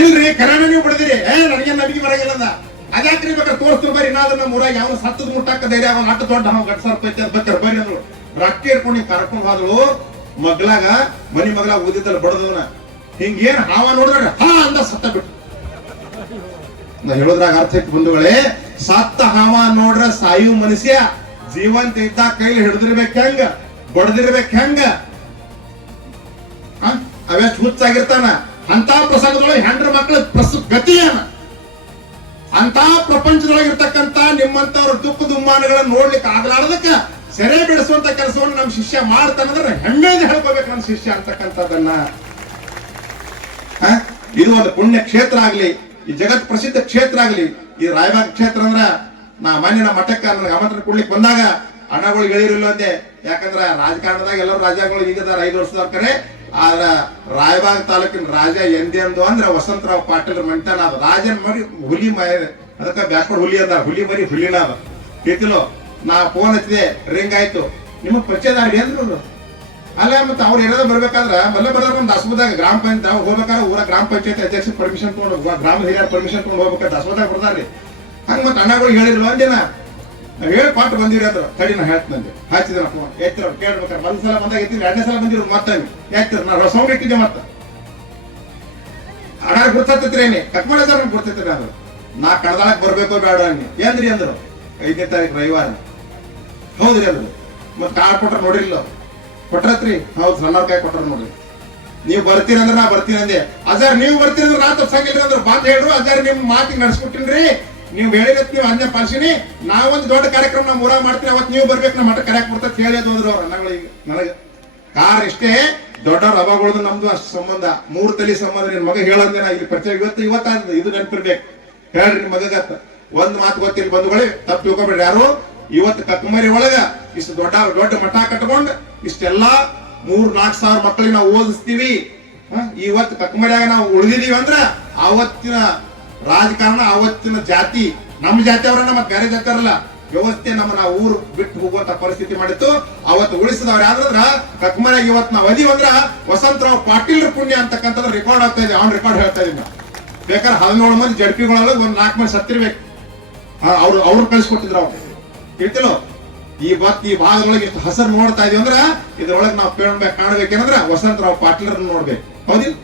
ಇಲ್ರಿ ಕರೆನ ನೀವು ಬಿಡಿದಿರಿ. ನನಗೆ ನಮಗೆ ಬರಂಗಿಲ್ಲ ಅಂದ. ಅದ್ಯಾಕ್ರಿ ಬೇಕಾದ್ರೆ ತೋರಿಸ್ತೀವಿ ಬರ್ರಿ. ನಾದ್ರು ನಮ್ಮ ಊರಾಗ ಯಾವ ಸತ್ತದ ಮುಟ್ಟಾಕ ಧೈರ್ಯ ಅವನ ಅಟ್ಟು ದೊಡ್ಡ ಗಟ್ಸರ್ಪೈತೆ ಬರ್ತಾರೆ ಬರ್ರಿ ಅಂದ್ರು. ರೊಕ್ಕ ಇಟ್ಕೊಂಡು ಕರ್ಕೊಂಡು ಹೋದ್ರು. ಮಗ್ಲಾಗ ಮನಿ ಮಗ್ಲಾಗ ಓದಿದ್ದಲ್ಲ ಬಡದವನ ಹಿಂಗೇನ್ ಹಾವ ನೋಡಿದ್ರೆ ಅಂದ ಸತ್ತ ಬಿಟ್ಟು. ನಾ ಹೇಳೋದ್ರಾಗ ಅರ್ಥ ಐತಿ ಬಂಧುಗಳೇ. ಸತ್ತ ಹಾವ ನೋಡ್ರ ಸಾಯು ಮನುಷ್ಯ ಜೀವಂತ ಇದ್ದ ಕೈಲಿ ಹಿಡಿದಿರ್ಬೇಕ ಹೆಂಗ, ಬಡದಿರ್ಬೇಕ ಹೆಂಗ, ಅವೆಷ್ಟು ಹುಚ್ಚಾಗಿರ್ತಾನ. ಅಂತ ಪ್ರಸಂಗದೊಳಗೆ ಹೆಂಡ್ರ ಮಕ್ಕಳ ಗತಿಯೇನ. ಅಂತ ಪ್ರಪಂಚದೊಳಗಿರ್ತಕ್ಕಂತ ನಿಮ್ಮಂತವ್ರ ದುಃಖ ದುಮ್ಮಾನಗಳನ್ನ ನೋಡ್ಲಿಕ್ಕೆ ಆಗ್ಲಾರ್ದಕ್ಕ ಸೆರೆ ಬಿಡಿಸುವಂತ ಕೆಲಸವನ್ನು ನಮ್ ಶಿಷ್ಯ ಮಾಡ್ತಾನಂದ್ರೆ ಹೆಮ್ಮೆಯಿಂದ ಹೇಳ್ಕೋಬೇಕು ನಮ್ಮ ಶಿಷ್ಯ ಅಂತಕ್ಕಂಥದ್ದನ್ನ. ಇದು ಒಂದು ಪುಣ್ಯ ಕ್ಷೇತ್ರ ಆಗ್ಲಿ, ಈ ಜಗತ್ ಪ್ರಸಿದ್ಧ ಕ್ಷೇತ್ರ ಆಗ್ಲಿ. ಈ ರಾಯಬಾಗ್ ಕ್ಷೇತ್ರ ಅಂದ್ರ ನಾ ಮಣ್ಣಿನ ಮಠಕ್ಕ ನನಗೆ ಆಮಂತ್ರಣ ಕೊಡ್ಲಿಕ್ಕೆ ಬಂದಾಗ ಹಣಗಳು ಹೇಳಿರಿಲ್ಲ ಅಂದೆ. ಯಾಕಂದ್ರ ರಾಜಕಾರಣದಾಗ ಎಲ್ಲರೂ ರಾಜ್ಯಗಳು ಈಗದಾರ 5 ವರ್ಷದವ್ರ ಕರೆ ಆದ್ರ ರಾಯಬಾಗ್ ತಾಲೂಕಿನ ರಾಜ ಎಂದೆಂದು ಅಂದ್ರೆ ವಸಂತರಾವ್ ಪಾಟೀಲ್ ಮಂಟನ ಅದ ರಾಜನ್ ಮರಿ ಹುಲಿ ಅದಕ್ಕೆ ಬ್ಯಾಕ್ವರ್ಡ್ ಹುಲಿ ಅದ ಹುಲಿ ಮರಿ ಹುಲಿನ ಅದ ಕೇತಿಲೋ ನಾ ಫೋನ್ ಹಚ್ಚಿದೆ ರಿಂಗ್ ಆಯ್ತು ನಿಮಗ್ ಪರಿಚಯದಾರ ಅಂದ್ರು ಅಲ್ಲ ಮತ್ತೆ ಅವ್ರು ಏನಾದ್ರು ಬರ್ಬೇಕಾದ್ರ ಮಲ್ಲ ಬರೋದ್ರ ಒಂದು ದಸಮದಾಗ ಗ್ರಾಮ ಪಂಚಾಯತ್ ಹೋಗ್ಬೇಕಾದ್ರೆ ಊರ ಗ್ರಾಮ ಪಂಚಾಯತ್ ಅಧ್ಯಕ್ಷ ಪರ್ಮಿಷನ್ ತಗೊಂಡು ಗ್ರಾಮ ಹಿರಿಯರ ಪರ್ಮಿಷನ್ ತಗೊಂಡು ಹೋಗ್ಬೇಕಾದ್ರೆ ದಸಮದಾಗ ಬರ್ತಾರ್ರಿ ಹಂಗ ಮತ್ತೆ ಅಣ್ಣಗಳು ಹೇಳಿದ್ರು ಒಂದಿನ ನಾವ್ ಹೇಳಿ ಪಾಠ ಬಂದಿರಿ ಅಂದ್ರು ತಡಿ ನಾ ಹೇಳ್ತಂದೆ ಹಚ್ಚಿದ್ರ ಫೋನ್ ಎತ್ತಿರ ಕೇಳ್ಬೇಕಾರೆ ಒಂದ್ಸಲ ಬಂದಾಗ ಎತ್ತಿದ್ರು 2ನೇ ಸಲ ಬಂದಿರು ಮತ್ತೆ ಎತ್ತಿರ ನಾ ಸೌಂಡ್ ಇಟ್ಟಿದ್ದೆ ಮತ್ತ ಅಣ್ಣ ಗುರ್ತೈತ್ರಿ ಏನಿ ಕಟ್ಮಾಡ ಸರ್ ಗುರ್ತೈತ್ರಿ ಅಂದ್ರು ನಾ ಕಡದಾಳಕ್ ಬರ್ಬೇಕೋ ಬೇಡ ಅನ್ನಿ ಏನ್ರಿ ಅಂದ್ರು 5ನೇ ತಾರೀಕು ರವಿವಾರ ಹೌದ್ರಿ ಅಂದ್ರು ಮತ್ ಕಾರ್ಡ್ ಕೊಟ್ರ ನೋಡಿರ್ಲಿಲ್ಲ ಕೊಟ್ರತ್ರಿ ಹೌದು ಸಣ್ಣವ್ರ ಕೈ ಕೊಟ್ರ ನೋಡ್ರಿ ನೀವು ಬರ್ತೀರಿ ಅಂದ್ರೆ ನಾ ಬರ್ತೀನಿ ಅಂದೆ ಅಜಾರ್ ನೀವು ಬರ್ತೀರಿ ಅಂದ್ರೆ ನಾ ತಪ್ಸಾಗಿಲ್ರಿ ಅಂದ್ರೆ ಬಾತ್ ಹೇಳ್ರು ಅಜಾರ್ ನಿಮ್ ಮಾತಿಗೆ ನಡ್ಸ್ಕೊಟ್ಟಿನ್ರಿ ನೀವು ಹೇಳಿರತ್ ನೀವು ಅಂದೆ ಪಾಲ್ಸಿನಿ ನಾವೊಂದು ದೊಡ್ಡ ಕಾರ್ಯಕ್ರಮ ನಾ ಊರಾಗ ಮಾಡ್ತೀನಿ ಅವತ್ ನೀವು ಬರ್ಬೇಕು ನಮ್ಮ ಮಠ ಕರೆಯಾಕ್ ಬರ್ತದೆ ಹೇಳಿದ್ ಹೋದ್ರು ಅವ್ರ ಅಣ್ಣಗಳಿಗೆ ನನಗ ಕಾರ್ ಇಷ್ಟೇ ದೊಡ್ಡವ್ರ ಹಬ್ಬಗಳದು ನಮ್ದು ಅಷ್ಟು ಸಂಬಂಧ 3 ತಲೆ ಸಂಬಂಧ ನಿನ್ ಮಗ ಹೇಳಂದೆ ನಾ ಇಲ್ಲಿ ಪರಿಚಯ ಇವತ್ತಾದ ಇದು ನೆನ್ಪಿರ್ಬೇಕು ಹೇಳ್ರಿ ನಿಮ್ ಮಗಗತ್ತ ಒಂದ್ ಮಾತು ಗೊತ್ತಿಲ್ಲ ಬಂಧುಗಳೇ ತಪ್ಪು ತಿಳ್ಕೊಬೇಡ್ರಿ ಯಾರು ಇವತ್ತು ಕಕ್ಕಮರಿ ಒಳಗ ಇಷ್ಟು ದೊಡ್ಡ ಮಠ ಕಟ್ಕೊಂಡ್ ಇಷ್ಟೆಲ್ಲಾ 3-4 ಸಾವಿರ ಮಕ್ಕಳಿಗೆ ನಾವು ಓದಿಸ್ತೀವಿ ಇವತ್ತು ಕಕ್ಕಮರಿಯಾಗ ನಾವು ಉಳಿದಿದೀವಿ ಅಂದ್ರ ಅವತ್ತಿನ ರಾಜಕಾರಣ ಅವತ್ತಿನ ಜಾತಿ ನಮ್ಮ ಜಾತಿ ಅವರನ್ನ ಮತ್ತೆ ಬೇರೆ ಜಾತಿ ಅವರಲ್ಲ ವ್ಯವಸ್ಥೆ ನಾವು ಊರು ಬಿಟ್ಟು ಹೋಗುವಂತ ಪರಿಸ್ಥಿತಿ ಮಾಡಿತ್ತು ಅವತ್ತು ಉಳಿಸಿದವ್ರು ಯಾವ್ದ್ರ ಕಕ್ಕಮರಿಯಾಗ ಇವತ್ತು ನಾವು ಅದೀವಂದ್ರ ವಸಂತರಾವ್ ಪಾಟೀಲ್ ಪುಣ್ಯ ಅಂತಕ್ಕಂಥದ್ದು ರೆಕಾರ್ಡ್ ಆಗ್ತಾ ಇದೆ ಅವ್ನ್ ರೆಕಾರ್ಡ್ ಹೇಳ್ತಾ ಇದೀನಿ ಬೇಕಾದ್ರೆ 17 ಮಂದಿ ಜಡ್ಪಿಗಳೊಳಗೆ ಒಂದ್ 4 ಮಂದಿ ಸತ್ತಿರ್ಬೇಕು ಅವ್ರು ಕಳಿಸ್ಕೊಟ್ಟಿದ್ರು ಅವ್ರು ಹೇಳ್ತಿಲ್ಲೋ ಈ ಭಾಗದೊಳಗೆ ಎಷ್ಟು ಹಸರು ನೋಡ್ತಾ ಇದೀವಿ ಅಂದ್ರ ಇದ್ರೊಳಗೆ ನಾವು ಕಾಣ್ಬೇಕೇನಂದ್ರ ವಸಂತರಾವ್ ಪಾಟೀಲ್ ನೋಡ್ಬೇಕು ಹೌದಿಲ್ಲ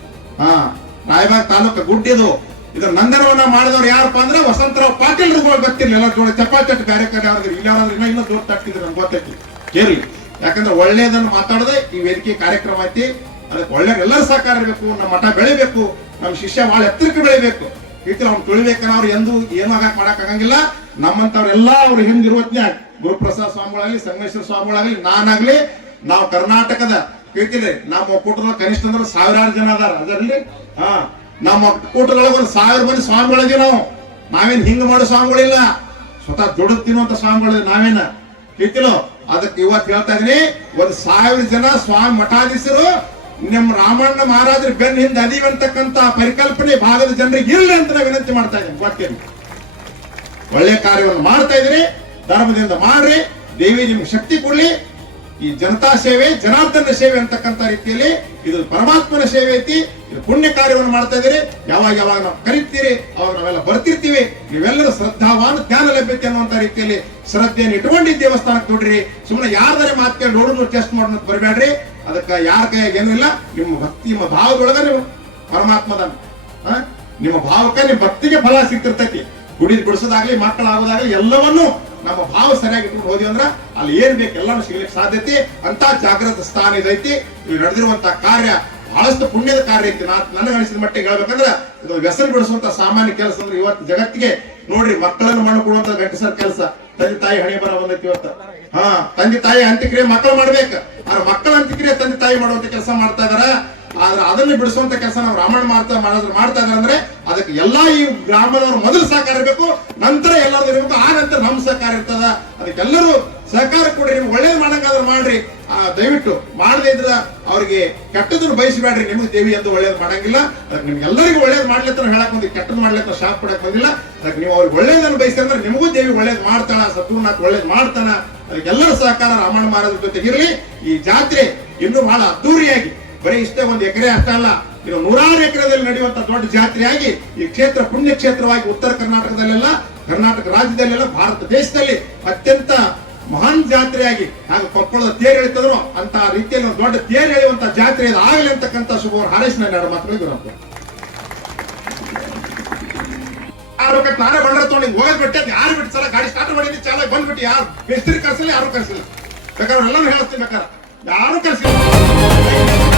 ರಾಯಬಾಗ್ ತಾಲೂಕು ಗುಡ್ಡಿದು ಇದ್ರ ನಂದನವನ್ನ ಮಾಡಿದವ್ರು ಯಾರಪ್ಪ ಅಂದ್ರೆ ವಸಂತರಾವ್ ಪಾಟೀಲ್ ಗೊತ್ತಿರ್ಲಿ ಎಲ್ಲ ಜೋಡಿ ಚಪ್ಪಾಚಟ್ಟು ಕಾರ್ಯಕ್ರಮ ಯಾವ್ದು ಇಲ್ಲಾದ್ರೆ ಇನ್ನೂ ಜೋರ್ ತಟ್ಟಿದ್ರು ನನ್ಗೆ ಗೊತ್ತೈತಿ ಕೇಳಿ ಯಾಕಂದ್ರೆ ಒಳ್ಳೇದನ್ನು ಮಾತಾಡದೆ ಈ ವೇದಿಕೆ ಕಾರ್ಯಕ್ರಮ ಐತಿ ಅದಕ್ಕೆ ಒಳ್ಳೆ ಎಲ್ಲರೂ ಸಹಕಾರ ಇರಬೇಕು ನಮ್ಮ ಮಠ ಬೆಳಿಬೇಕು ನಮ್ಮ ಶಿಷ್ಯ ಬಹಳ ಎತ್ತರಕ್ಕೆ ಬೆಳಿಬೇಕು ಈತರ ಅವ್ನು ತುಳಿಬೇಕನ್ನ ಅವ್ರು ಎಂದು ಏನು ಮಾಡಕ್ ಆಗಂಗಿಲ್ಲ ನಮ್ಮಂತವ್ರೆಲ್ಲಾ ಅವ್ರು ಹಿಂದಿರುವತ್ನ್ಯಾಗ ಗುರುಪ್ರಸಾದ್ ಸ್ವಾಮಿಗಳಾಗ್ಲಿ ಸಂಗಮೇಶ್ವರ ಸ್ವಾಮಿಗಳಾಗ್ಲಿ ನಾನಾಗ್ಲಿ ನಾವು ಕರ್ನಾಟಕದ ಕೇಳ್ತಿರಿ ನಮ್ಮ ಒಕ್ಕೂಟದ ಕನಿಷ್ಠ ಅಂದ್ರೆ 1000 ಜನ ಅದಾರ ಅದರಲ್ಲಿ ನಮ್ಮ ಒಕ್ಕೂಟದೊಳಗೆ 1000 ಮಂದಿ ಸ್ವಾಮಿಗಳಿದೀವಿ ನಾವೇನ್ ಹಿಂಗ್ ಮಾಡೋ ಸ್ವಾಮಿಗಳಿಲ್ಲ ಸ್ವತಃ ದುಡ್ಡು ತಿನ್ನುವಂತ ಸ್ವಾಮಿಗಳು ನಾವೇನ ಕೇಳ್ತಿಲೋ ಅದಕ್ಕೆ ಇವತ್ತು ಹೇಳ್ತಾ ಇದೀನಿ 1000 ಜನ ಸ್ವಾಮಿ ಮಠಾಧೀಶರು ನಮ್ಮ ರಾಮಣ್ಣ ಮಹಾರಾಜರು ಬೆನ್ನ ಹಿಂದೆ ಅದೀವಂತಕ್ಕಂತ ಪರಿಕಲ್ಪನೆ ಭಾಗದ ಜನರಿಗೆ ಇರ್ಲಿ ಅಂತ ನಾವು ವಿನಂತಿ ಮಾಡ್ತಾ ಇದ್ದೀನಿ ಗೊತ್ತೇನು ಒಳ್ಳೆ ಕಾರ್ಯವನ್ನು ಮಾಡ್ತಾ ಇದ್ರಿ ಧರ್ಮದಿಂದ ಮಾಡ್ರಿ ದೇವಿ ನಿಮ್ಗೆ ಶಕ್ತಿ ಕೊಡ್ಲಿ ಈ ಜನತಾ ಸೇವೆ ಜನಾರ್ದನ ಸೇವೆ ಅಂತಕ್ಕಂಥ ರೀತಿಯಲ್ಲಿ ಇದು ಪರಮಾತ್ಮನ ಸೇವೆ ಐತಿ ಇದು ಪುಣ್ಯ ಕಾರ್ಯವನ್ನು ಮಾಡ್ತಾ ಇದ್ದೀರಿ ಯಾವಾಗ ನಾವು ಕರಿತೀರಿ ಅವಾಗ ನಾವೆಲ್ಲ ಬರ್ತಿರ್ತೀವಿ ನೀವೆಲ್ಲರೂ ಶ್ರದ್ಧಾವಾನ್ ಜ್ಞಾನ ಲಭ್ಯತೆ ಅನ್ನುವಂತ ರೀತಿಯಲ್ಲಿ ಶ್ರದ್ಧೆಯನ್ನು ಇಟ್ಕೊಂಡು ದೇವಸ್ಥಾನಕ್ಕೆ ನೋಡ್ರಿ ಸುಮ್ಮನೆ ಯಾರ್ದಾರೆ ಮಾತು ನೋಡಿದ್ರು ಟೆಸ್ಟ್ ಮಾಡೋದು ಬರಬೇಡ್ರಿ ಅದಕ್ಕೆ ಯಾರ ಕೈಯಾಗ ಏನೂ ಇಲ್ಲ ನಿಮ್ಮ ಭಕ್ತಿ ನಿಮ್ಮ ಭಾವದೊಳಗ ನೀವು ಪರಮಾತ್ಮದ ನಿಮ್ಮ ಭಾವಕ್ಕೆ ನಿಮ್ಮ ಭಕ್ತಿಗೆ ಫಲ ಸಿಗ್ತಿರ್ತೈತಿ ಗುಡಿ ಬಿಡಿಸೋದಾಗ್ಲಿ ಮಕ್ಕಳಾಗೋದಾಗ್ಲಿ ಎಲ್ಲವನ್ನೂ ನಮ್ಮ ಭಾವ ಸರಿಯಾಗಿ ಇಟ್ಕೊಂಡು ಹೋದ್ವಿ ಅಂದ್ರ ಅಲ್ಲಿ ಏನ್ ಬೇಕು ಎಲ್ಲಾನು ಸಿಗ್ಲಿಕ್ಕೆ ಸಾಧ್ಯತೆ ಅಂತ ಜಾಗೃತ ಸ್ಥಾನ ಇದೈತಿ ಇಲ್ಲಿ ನಡೆದಿರುವಂತ ಕಾರ್ಯ ಬಹಳಷ್ಟು ಪುಣ್ಯದ ಕಾರ್ಯ ಐತಿ ನನಗೆ ಅನಿಸಿದ ಮಟ್ಟಿಗೆ ಹೇಳ್ಬೇಕಂದ್ರ ಇದು ವ್ಯಸನ ಬಿಡಿಸುವಂತ ಸಾಮಾನ್ಯ ಕೆಲಸ ಅಂದ್ರೆ ಇವತ್ತು ಜಗತ್ತಿಗೆ ನೋಡ್ರಿ ಮಕ್ಕಳನ್ನು ಮಣ್ಣು ಕೊಡುವಂತ ಗಂಡಸರ ಕೆಲಸ ತಂದೆ ತಾಯಿ ಹಣೆ ಬರ ಬಂದೈತಿ ಇವತ್ತು ತಂದೆ ತಾಯಿ ಅಂತ್ಯಕ್ರಿಯೆ ಮಕ್ಕಳು ಮಾಡ್ಬೇಕು ಆದ್ರೆ ಮಕ್ಕಳ ಅಂತ್ಯಕ್ರಿಯೆ ತಂದೆ ತಾಯಿ ಮಾಡುವಂತ ಕೆಲಸ ಮಾಡ್ತಾ ಇದಾರ ಆದ್ರೆ ಅದನ್ನ ಬಿಡಿಸುವಂತ ಕೆಲಸ ನಾವು ರಾಮಣ್ಣ ಮಾಡ್ತಾ ಇದಾರೆ ಅಂದ್ರೆ ಅದಕ್ಕೆ ಎಲ್ಲಾ ಈ ಗ್ರಾಮದವ್ರು ಮೊದಲು ಸಹಕಾರ ಇರಬೇಕು ನಂತರ ಎಲ್ಲರೂ ಇರಬೇಕು ಆ ನಂತರ ನಮ್ ಸಹಕಾರ ಇರ್ತದ ಅದಕ್ಕೆಲ್ಲರೂ ಸಹಕಾರ ಕೊಡ್ರಿ ನಿಮ್ಗೆ ಒಳ್ಳೇದ್ ಮಾಡಂಗಾದ್ರೆ ಮಾಡ್ರಿ ದಯವಿಟ್ಟು ಮಾಡದೇ ಇದ್ರ ಅವ್ರಿಗೆ ಕೆಟ್ಟದನ್ನು ಬಯಸಬೇಡ್ರಿ ನಿಮ್ಗೆ ದೇವಿ ಎಂದು ಒಳ್ಳೇದ್ ಮಾಡಂಗಿಲ್ಲ ಅದಕ್ಕೆ ನಿಮ್ಗೆ ಎಲ್ಲರಿಗೂ ಒಳ್ಳೇದ್ ಮಾಡ್ಲಿತ್ತ ಹೇಳಕ್ ಬಂದಿ ಕೆಟ್ಟದ್ ಮಾಡ್ಲಿತ್ತ ಶಾಪ್ ಕೊಡಕ್ ಬಂದಿಲ್ಲ ಅದಕ್ಕೆ ನೀವು ಅವ್ರಿಗೆ ಒಳ್ಳೇದನ್ನು ಬಯಸಿ ಅಂದ್ರೆ ನಿಮಗೂ ದೇವಿ ಒಳ್ಳೇದ್ ಮಾಡ್ತಾಳ ಸದ್ಗುರುನಾಥ್ ಒಳ್ಳೇದ್ ಮಾಡ್ತಾನ ಅದಕ್ಕೆಲ್ಲರ ಸಹಕಾರ ರಾಮಣ್ಣ ಮಹಾರಾಜರ ಜೊತೆಗಿರ್ಲಿ ಈ ಜಾತ್ರೆ ಇನ್ನೂ ಬಹಳ ಅದ್ದೂರಿಯಾಗಿ ಬರೀ ಇಷ್ಟೇ 1 ಎಕರೆ ಅಷ್ಟ ಅಲ್ಲ ಇನ್ನು 100 ಎಕರೆದಲ್ಲಿ ನಡೆಯುವಂತ ದೊಡ್ಡ ಜಾತ್ರೆಯಾಗಿ ಈ ಕ್ಷೇತ್ರ ಪುಣ್ಯ ಕ್ಷೇತ್ರವಾಗಿ ಉತ್ತರ ಕರ್ನಾಟಕದಲ್ಲೆಲ್ಲ ಕರ್ನಾಟಕ ರಾಜ್ಯದಲ್ಲೆಲ್ಲ ಭಾರತ ದೇಶದಲ್ಲಿ ಅತ್ಯಂತ ಮಹಾನ್ ಜಾತ್ರೆಯಾಗಿ ಹಾಗೂ ಕೊಪ್ಪಳದ ತೇರು ಎಳಿತದ್ರು ಅಂತ ರೀತಿಯಲ್ಲಿ ಒಂದು ದೊಡ್ಡ ತೇರು ಎಳೆಯುವಂತ ಜಾತ್ರೆ ಆಗಲಿ ಅಂತಕ್ಕಂಥ ಶುಭವನ್ನು ಹಾರೈಸಿ ನಾನು 2 ಮಾತುಗಳಿಗೆ ವಿನಂತಿ ನಾನೇ ಬಂದ್ರೆ ತೊಗೊಂಡು ಹೋಗ್ಬಿಟ್ಟೆ ಯಾರು ಬಿಟ್ಟು ಸಲ ಗಾಡಿ ಸ್ಟಾರ್ಟ್ ಮಾಡಿದ್ವಿ ಚಾಲ ಬಂದ್ಬಿಟ್ಟು ಯಾರು ಮಿಸ್ತ್ರಿ ಕರ್ಸಿಲ್ಲ ಯಾರು ಕರ್ಸಿಲ್ಲ ಬೇಕಾದ್ರೆ ಎಲ್ಲರೂ ಹೇಳ್ತೀನಿ ಬೇಕಾದ್ರೆ ಯಾರು ಕರ್ಸಿಲ್ಲ